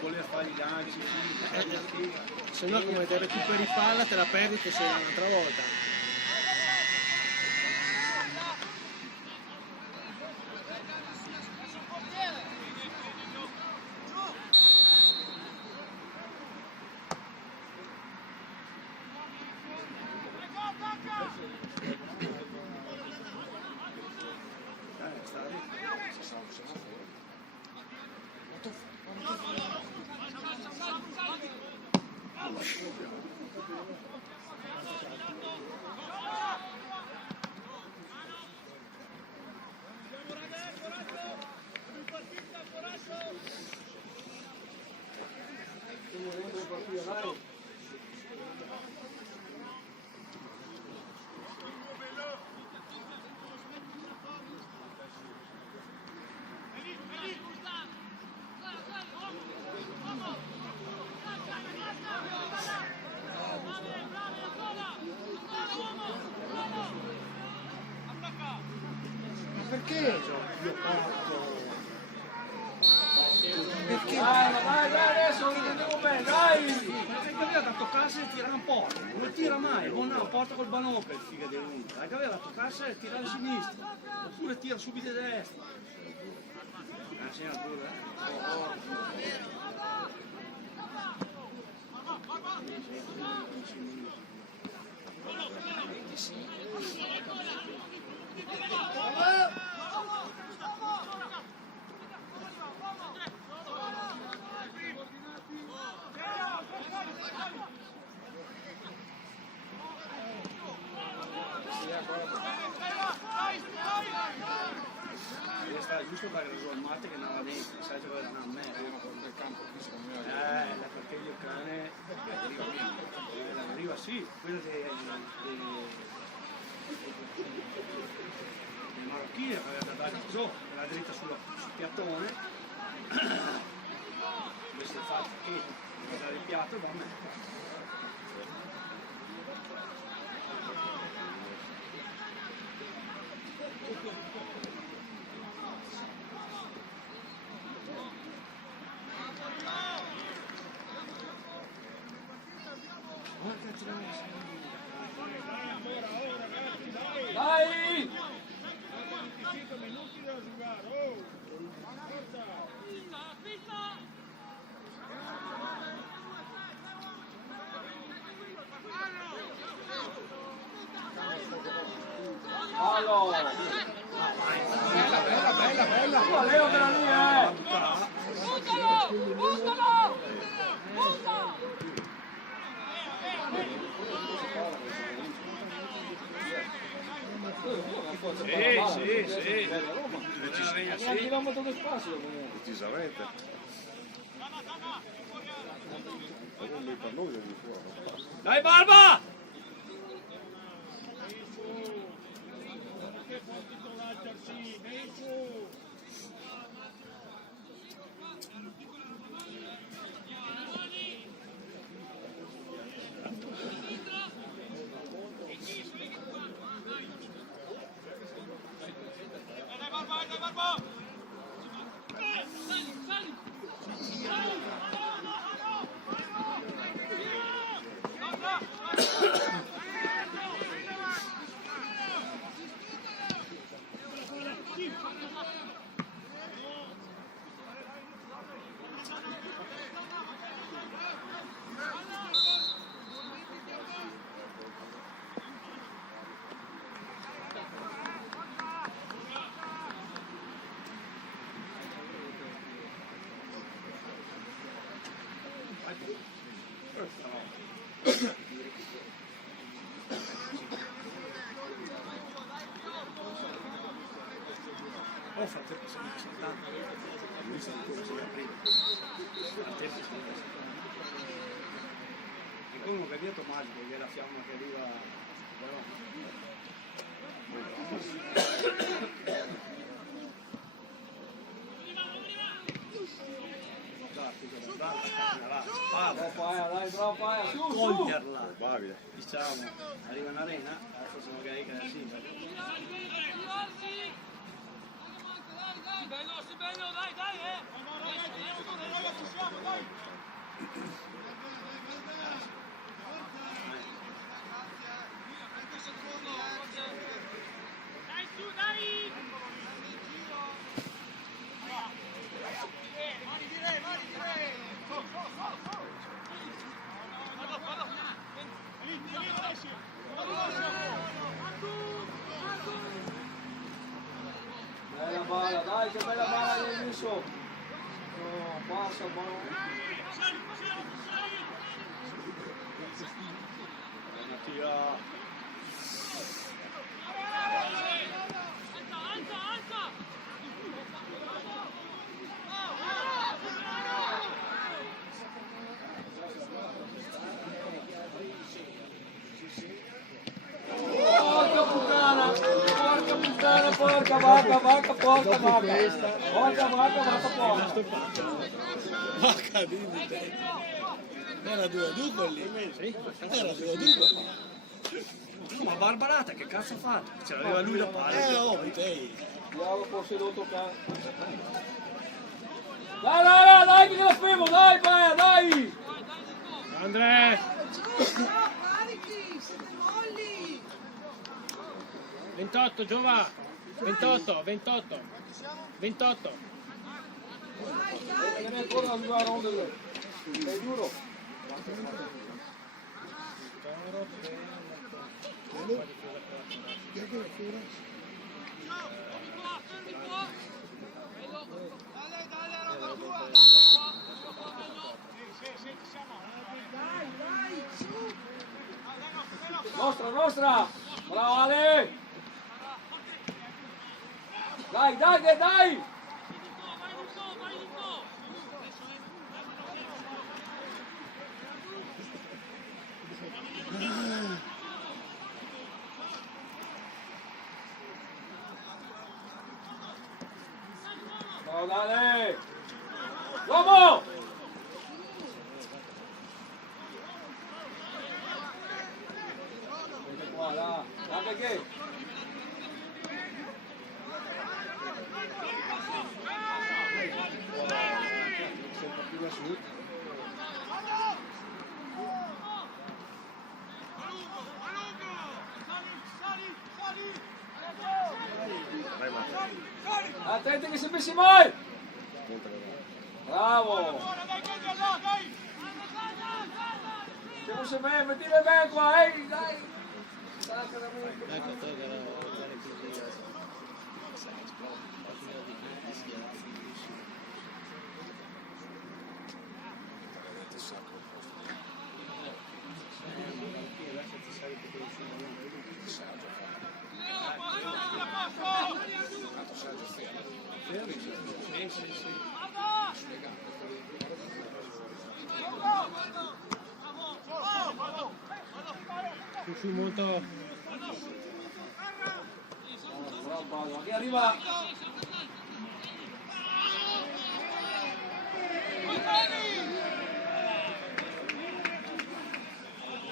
Voleva fare i ganci, Se no come te recuperi palla te la perdi che sei un'altra volta. Perché io parto? Perché? Dai, adesso lo intendiamo bene, dai! perché aveva da toccarsi e tirare un po', non tira mai, buona porta col banocco il figa di uno, perché aveva da toccarsi e tirare a sinistra, oppure tira subito a destra. Segna pure, Deve stare giusto per il mate che non va dentro, sai giocare da me. Nel campo qui secondo me Perché il cane arriva sì, quello dei marocchini aveva dato giù, la dritta sul piattone, questo è fatto che dare il piatto va a me. Dai! Allora! bella. Oh, Leo per la mia, Buttalo! Buttalo! Butta! Sì. Un chilometro di spazio. Decisamente. Non per noi di fuori. Dai Barba! Oh, fratello, sono soltanto. Lui sa ancora se aprire. Al tempo si deve. E come un cavietto magico, che è la fiamma che arriva. Bravo Paia, dai, bravo Paia, su, su! Coglierla, Probabile. diciamo, arriva in arena, forse magari che è sì. Bello, dai, ci siamo, dai! Dai, su, dai! Mani di re! Bella balla, dai, che bella balla hai messo! No, passa, Alza! Porca vacca, porca vacca. Vacca, dimmi te. Era 2-2 quelli. Sì, era 2-2. Ma Barbarata che cazzo ha fatto? Ce l'aveva lui la palla. Oh, te. Diavolo, forse devo toccare. Dai, che la fermo, dai, Paia, dai! Andre! Carichi, siete molli! 28, Giova! 28. Che ne ancora una ronda. Sei duro. Nostra! Bravo Ale! Dai, dai, dai, dai! Bravo Dale! Uomo! Vedete qua, là. Guarda che... Sempre più lassù. Attenti che si messi mai! Bravo! Siamo se me, mettile bene qua, dai! Ecco, te che era così. Su molto. Bravo, che arriva!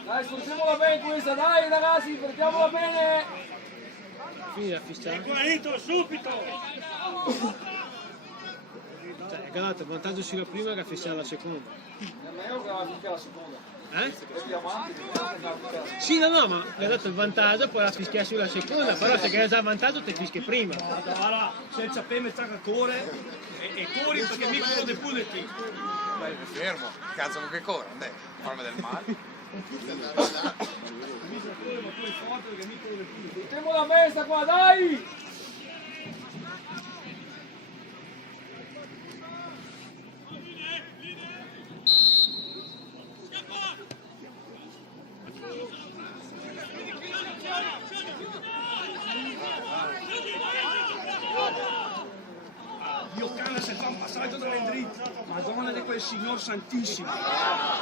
Dai, sfruttiamola bene questa, dai ragazzi, sfruttiamola bene! Fine a fischiare. subito! Cioè, è calato, il vantaggio sia la prima che a fischiare la seconda. Nemmeno che va a finire la seconda. Eh? Questi avanti, Sì, no, ma mi ha dato il vantaggio, poi la fischia sulla seconda, però se hai già il vantaggio ti fischi prima. Allora, senza pena stare corre e corri perché mi corre pure te. Dai, fermo. Cazzo che corre, dai, farmi del male. mettiamo la messa qua, dai! Dio cane se fa un passaggio dall'endrizzo. Madonna di quel signor santissimo.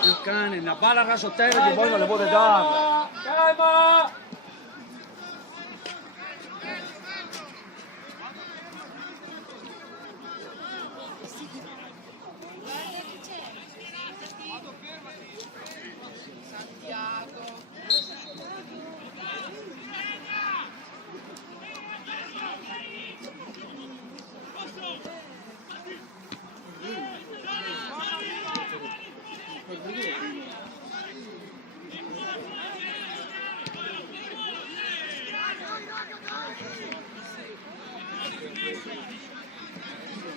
Il cane, una balla rasoterra che poi non le vuole dare. Calma!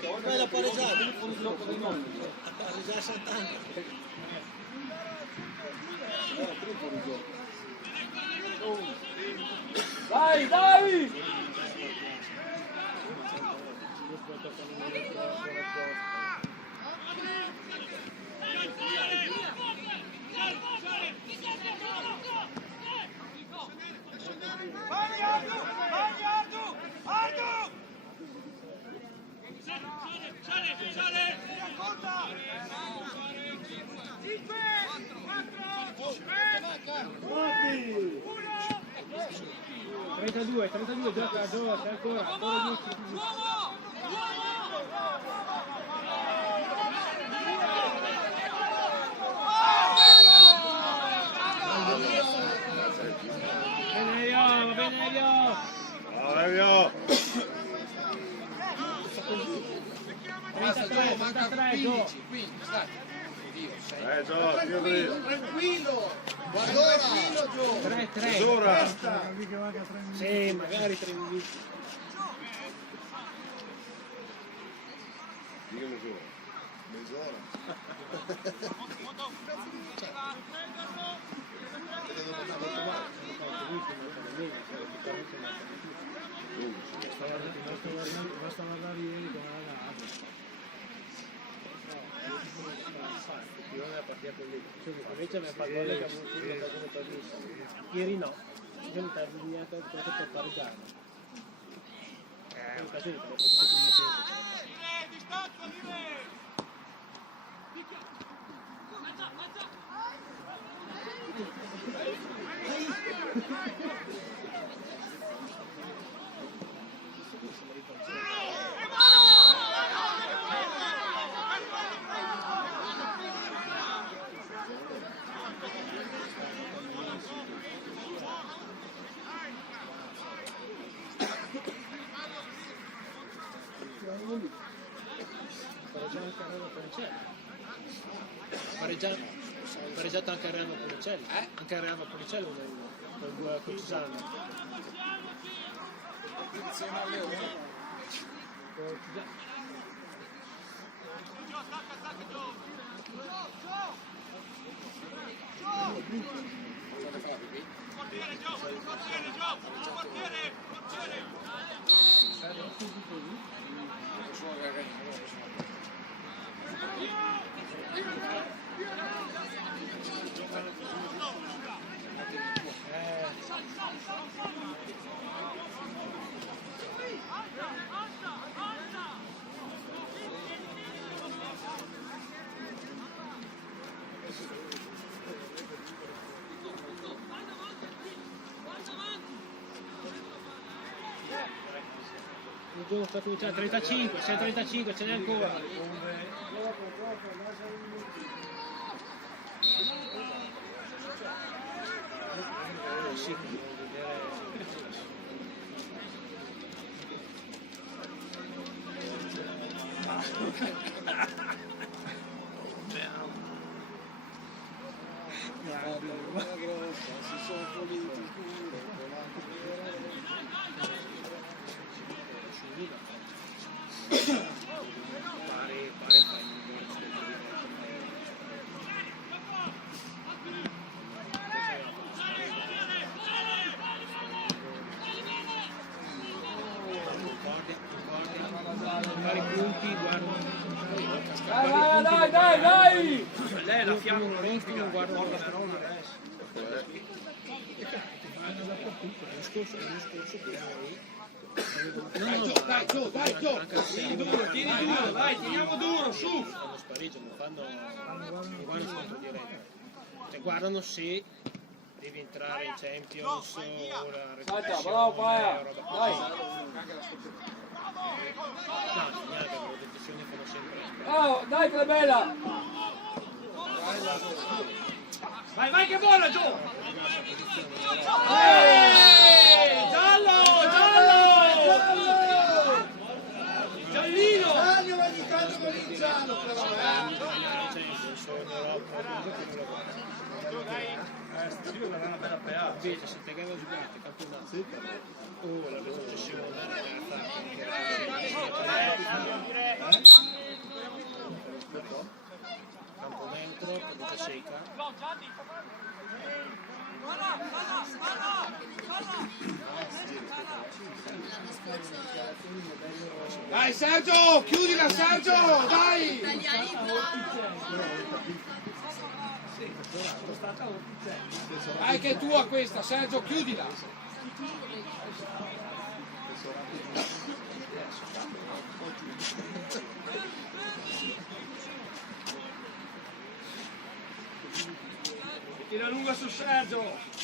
Ormai l'ha pareggiato. Ha pareggiato Sant'Angelo. Dai, dai! Trentadue, gioca ancora. Bene io! Bravo! Basta, Gio, manca 15, stai. Dio, sei. Gio, Tranquillo! Tranquillo, Gio! 3. Mezz'ora. Sì, magari 3 minuti. Dica mezz'ora. Basta guardare ieri come era nato. La partita con lì. Invece mi ha fatto gol che ha avuto come ieri no. Io mi perdo niente per pareggiare. In occasione per il tempo. Pareggiato anche a Reano Policelli, anche a Reano Policelli con Cesano. Insieme al Leone. Il giorno sta cominciando 35, 6:35, ce n'è ancora. Sì, Si sono puliti il culo. Vari punti, guarda. Dai! Lei la fiamma olimpica, non guarda Verona adesso. L'anno scorso Dai, Gio! Tieni duro, vai, teniamo duro, su! fanno spareggio, non guardano scontro diretto. Cioè guardano se devi entrare in Champions o la Salta, bravo Paia! Dai! No, niente, le decisioni fanno sempre. Oh, dai che è bella! Vai che buona Gio! Giallo! Giallino! Ogni tanto con il giallo però, Io non una bella PA. Invece se te che giocate campionato o la retrocessione campo neutro, produce secca. Dai Sergio, chiudila Sergio, dai! Dai che è tua questa, Sergio, chiudila! Tira lunga su Sergio!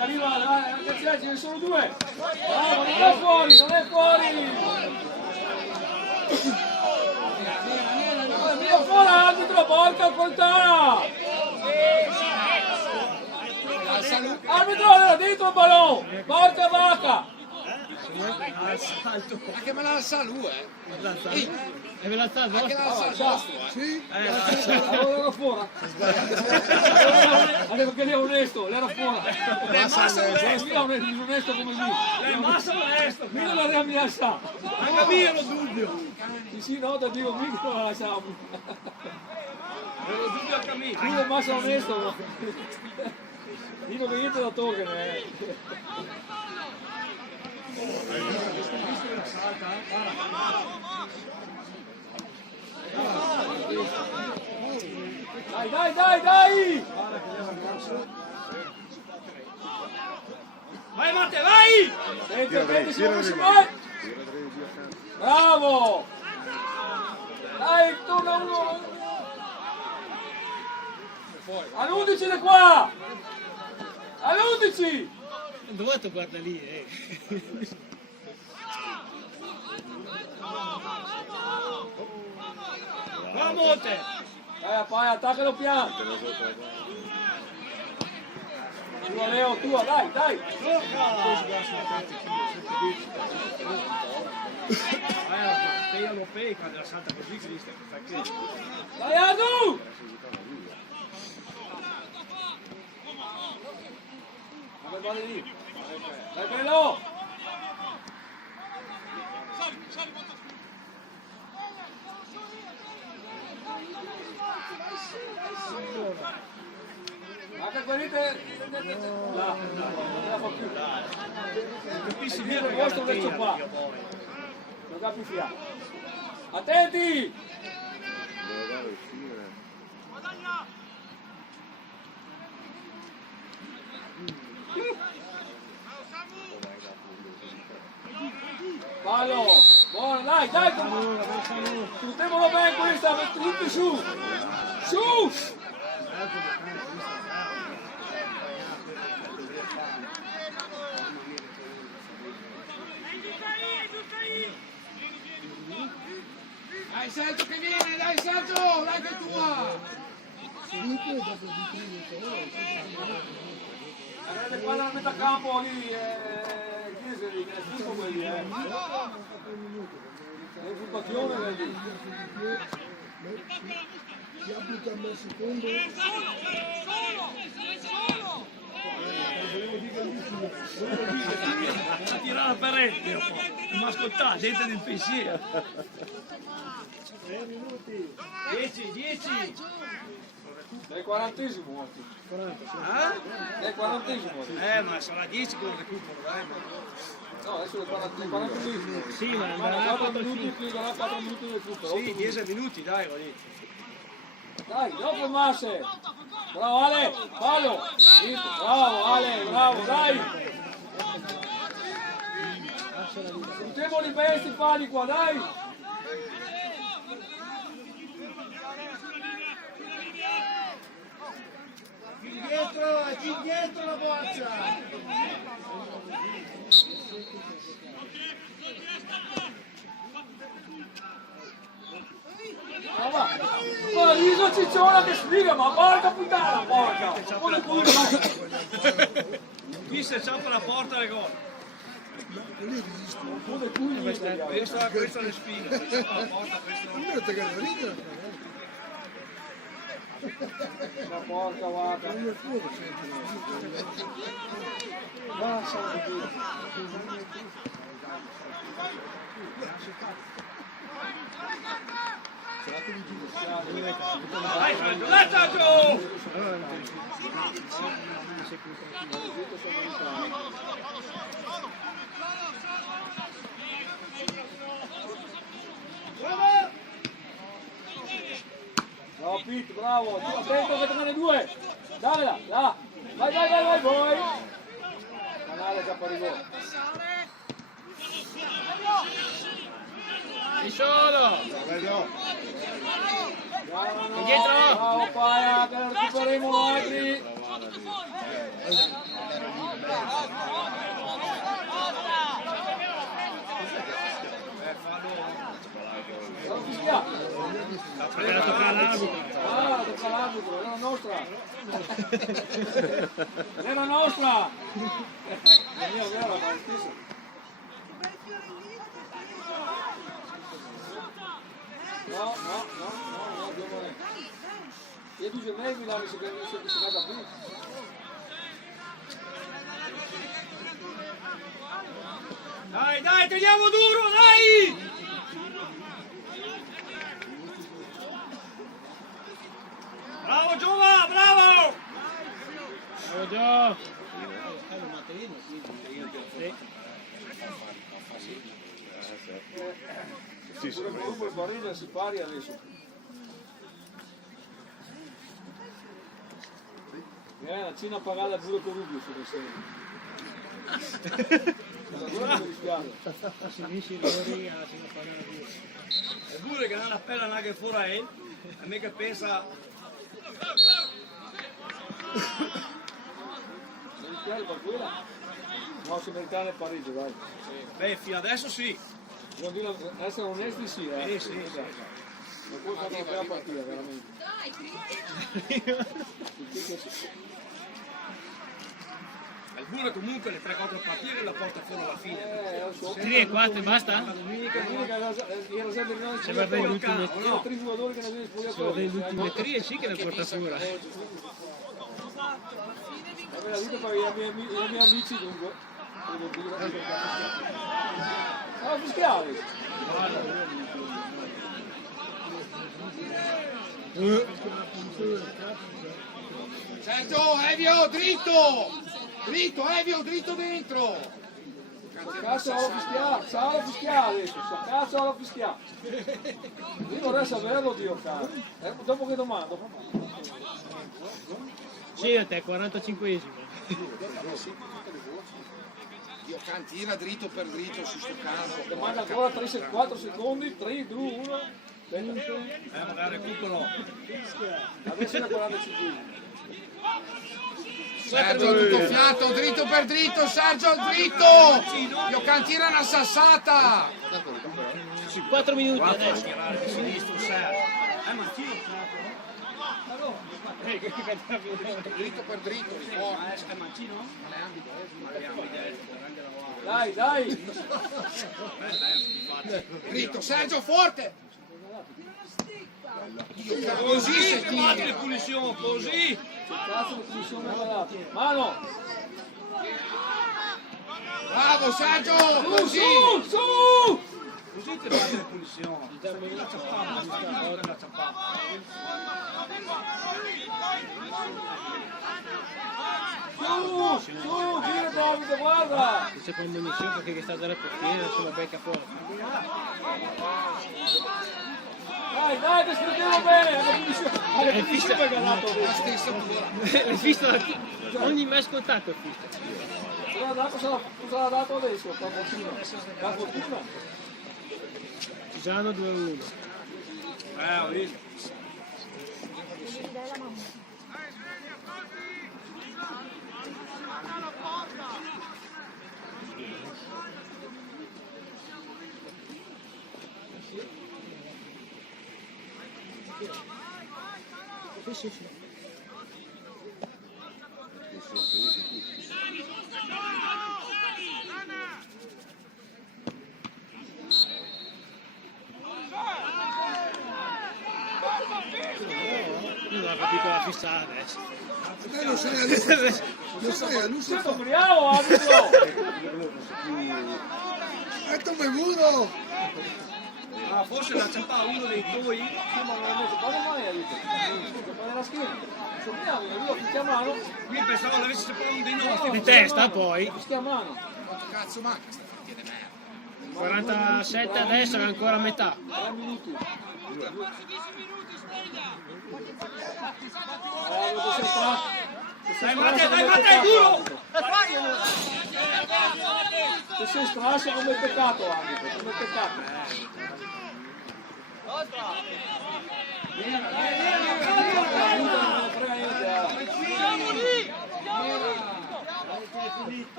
Arriva, dai, ragazzi, ce ne sono due! Bravo, non è fuori! Via fuori arbitro, porca puttana! Arbitro, era dentro il ballone! Porca vacca! Anche me la salù, E ve la sta Anche la salù, Sì? Era fuori! Perché lei è onesto, lei era fuori! Io sono onesto come lui! Lei è massa onesto! Io non la mia sa! Anche mio lo dubbio! Sì, no, da Dio, mica non la lasciamo! Lo dubbio anche a me! Lui è massa onesto! Dico che niente da togliere! Dai! Vai Matte, vai! Senti, si muove, Bravo! Dai, torna uno! All'11 di qua! All'11! Dove guarda lì, Va Monte! Dai, attaccalo piano! Tua Leo, tua, dai! Vai alla platea europea quando la salta così Cristo che fa che. Dai, Adu! Vai lì! Dai, bello! Anche guardate là, non la fa più. Capisci Via bene il che vostro la verso qua. pena, Non dà più fiato. Attenti! Deve dare uscire. Fallo! Buono, dai! Sfruttiamolo bene questa, tutti su! Su! Dai Sergio che viene, dai Sergio, dai che è tua! Avete qua nella metà campo lì, Ghiseri, che è schifo quelli, Le occupazioni lì. Si applica al secondo. a tirare la parete, non mi ascoltate, gente del pensiero. 3 minuti. 10. È il 40esimo oggi. 40, sì. Ah? È il 40esimo oggi. Ma sarà 10 con il recupero, dai. No, adesso è il 40esimo. Sì, ma Ma andrà 4 minuti più, darà 4 minuti di recupero. Sì, 10 minuti, dai, va lì. Dai, dopo Masse. Bravo Ale, fallo. Bravo Ale, bravo, dai. Sfruttiamoli bene sti pali qua, dai. Indietro la borsa! Ma Riso Cicciona che sfiga, ma porca puttana, porca! Come culo, Qui se ciappa la porta le gol. come culo, Questa è le spine, se ciappa la porta, la porca guarda. Dai, Sergio, giù! Bravo Pete, bravo, tu attento che te ne due. Dammela, là. Vai, voi. Canale già per rigore. Ci sono! Indietro! Bravo Paia, che recupereremo altri. Non fischia. Era toccare l'arbitro. Ah, tocca l'arbitro, era nostra. Era nostra. La mia vera, ma è stessa. No, abbiamo... Io dico lei mi dà se si vada più. Dai, teniamo duro, dai! Bravo Giova, bravo! Bravo Gio! Comunque il Barilla si pari adesso. La Cina pagata pure con Rubio sulle serie. Allora mi dispiace. Si dice il Lori alla fine pagare via. È pure che non appella neanche fuori a lui, a me che pensa... Mi dispiace per quella? No, si meritava il Parigi, dai. Beh, fino adesso sì. Devo dire, essere onesti sì, Sì. Ma poi fanno una bella partita, veramente. Il pure comunque le 3-4 partite la porta fuori alla fine. 3 e 4 basta? Domenica era sempre il nostro Se va bene l'ultimo erano 3 giocatori che ne avevano Se va spogliato. bene l'ultimo 3 sì che le porta fuori. Vabbè, la vita per i miei amici dunque. Ah, fischiare! Sergio, Evio, dritto! Dritto, Evio, dritto dentro! Cazzo alla fischiare adesso, cazzo alla fischiare. Io vorrei saperlo, Dio caro. Dopo che domando. Sì, a te, 45esimo. Dio cantina dritto per dritto su sto campo. Ti manca ancora 4 secondi, 3, 2, 1. Magari recupero. Adesso è 45. Sergio, tutto fiato, dritto per dritto, Sergio, dritto! Dio cantina una sassata! 4 minuti adesso. Sinistro, Sergio. Mancino, Dritto per dritto, di fuori. È Mancino? Dai! Dritto, Sergio, forte! Così se Che fate le tiri! punizioni, così! Cazzo di punizione guardate. Mano! Bravo Sergio, così! Su! Così ti fate le punizioni. La ciappata, la ciappata. Su, gira Davide, guarda! Il secondo missione perché sta dalla portiera sulla becca fuori. Dai, che stringiamo bene! Alle punizioni che ha dato La stessa pure. L'hai visto ogni match contatto il fischio. cosa l'ha dato adesso? La fortuna? Ci saranno 2-1. Ho visto. Sì. Non ho capito la fissata adesso. Non sei Siamo bravo, arbitro! Esto me mudo. Ah, forse la ciappata uno dei tuoi. Sì, ma non ha messo, cosa mai ha detto? Scusa, ma nella schiena. Sogniamo, io fischia a mano, Io pensavo l'avessi separato uno dei nostri. Di testa poi. fischia a mano. Quanto cazzo manca sta partita di merda? 47 adesso è ancora a metà. 3 minuti. Dai, Matteo, duro! Se sei strascia come il peccato, arbitro, come il peccato.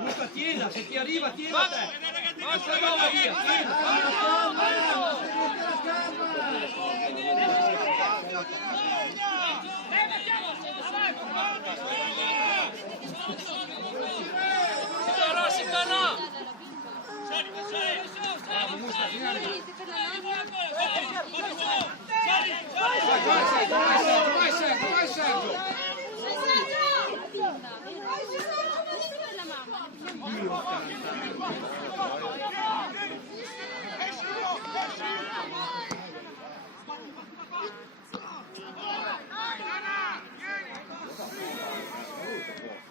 Luca, tienila, se ti arriva, tienila te. Non se va via, Vai Sergio!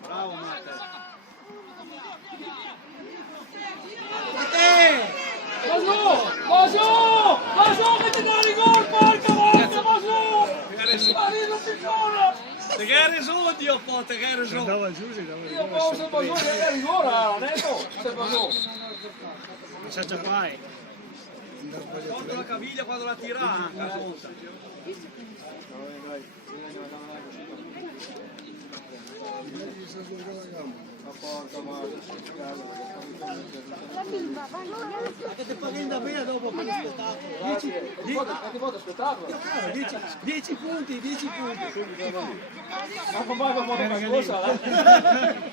Bravo Matteo. Cosù! che hai ragione, Dio Pote, che hai ragione. Andava giù, si dava Io posso sempre giù che è rigore, netto, sempre giù. Non c'è già fai. Porta la caviglia quando la tira anche, la volta. Che ti paghi da bene dopo per lo spettacolo. Quante volte spettacolo? 10 punti, 10 punti. Ma come una cosa,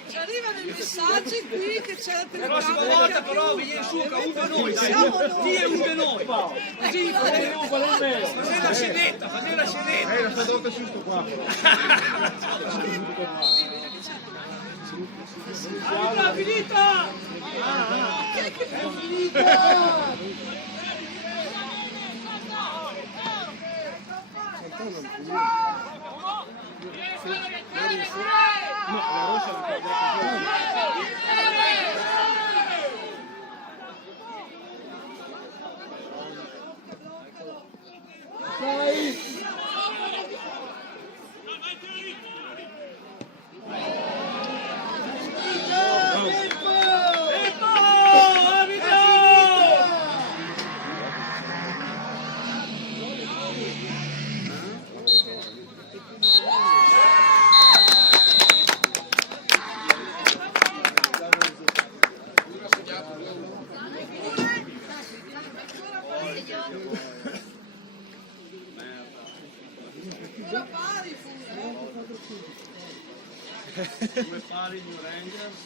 Ci arrivano i messaggi qui che c'è la La prossima volta però vieni su che uno di noi, Siamo noi. chi è uno di noi? Così fai la scenetta, fai la scenetta. Era stato tessuto qua. Arriva, finita! Due pari New Rangers.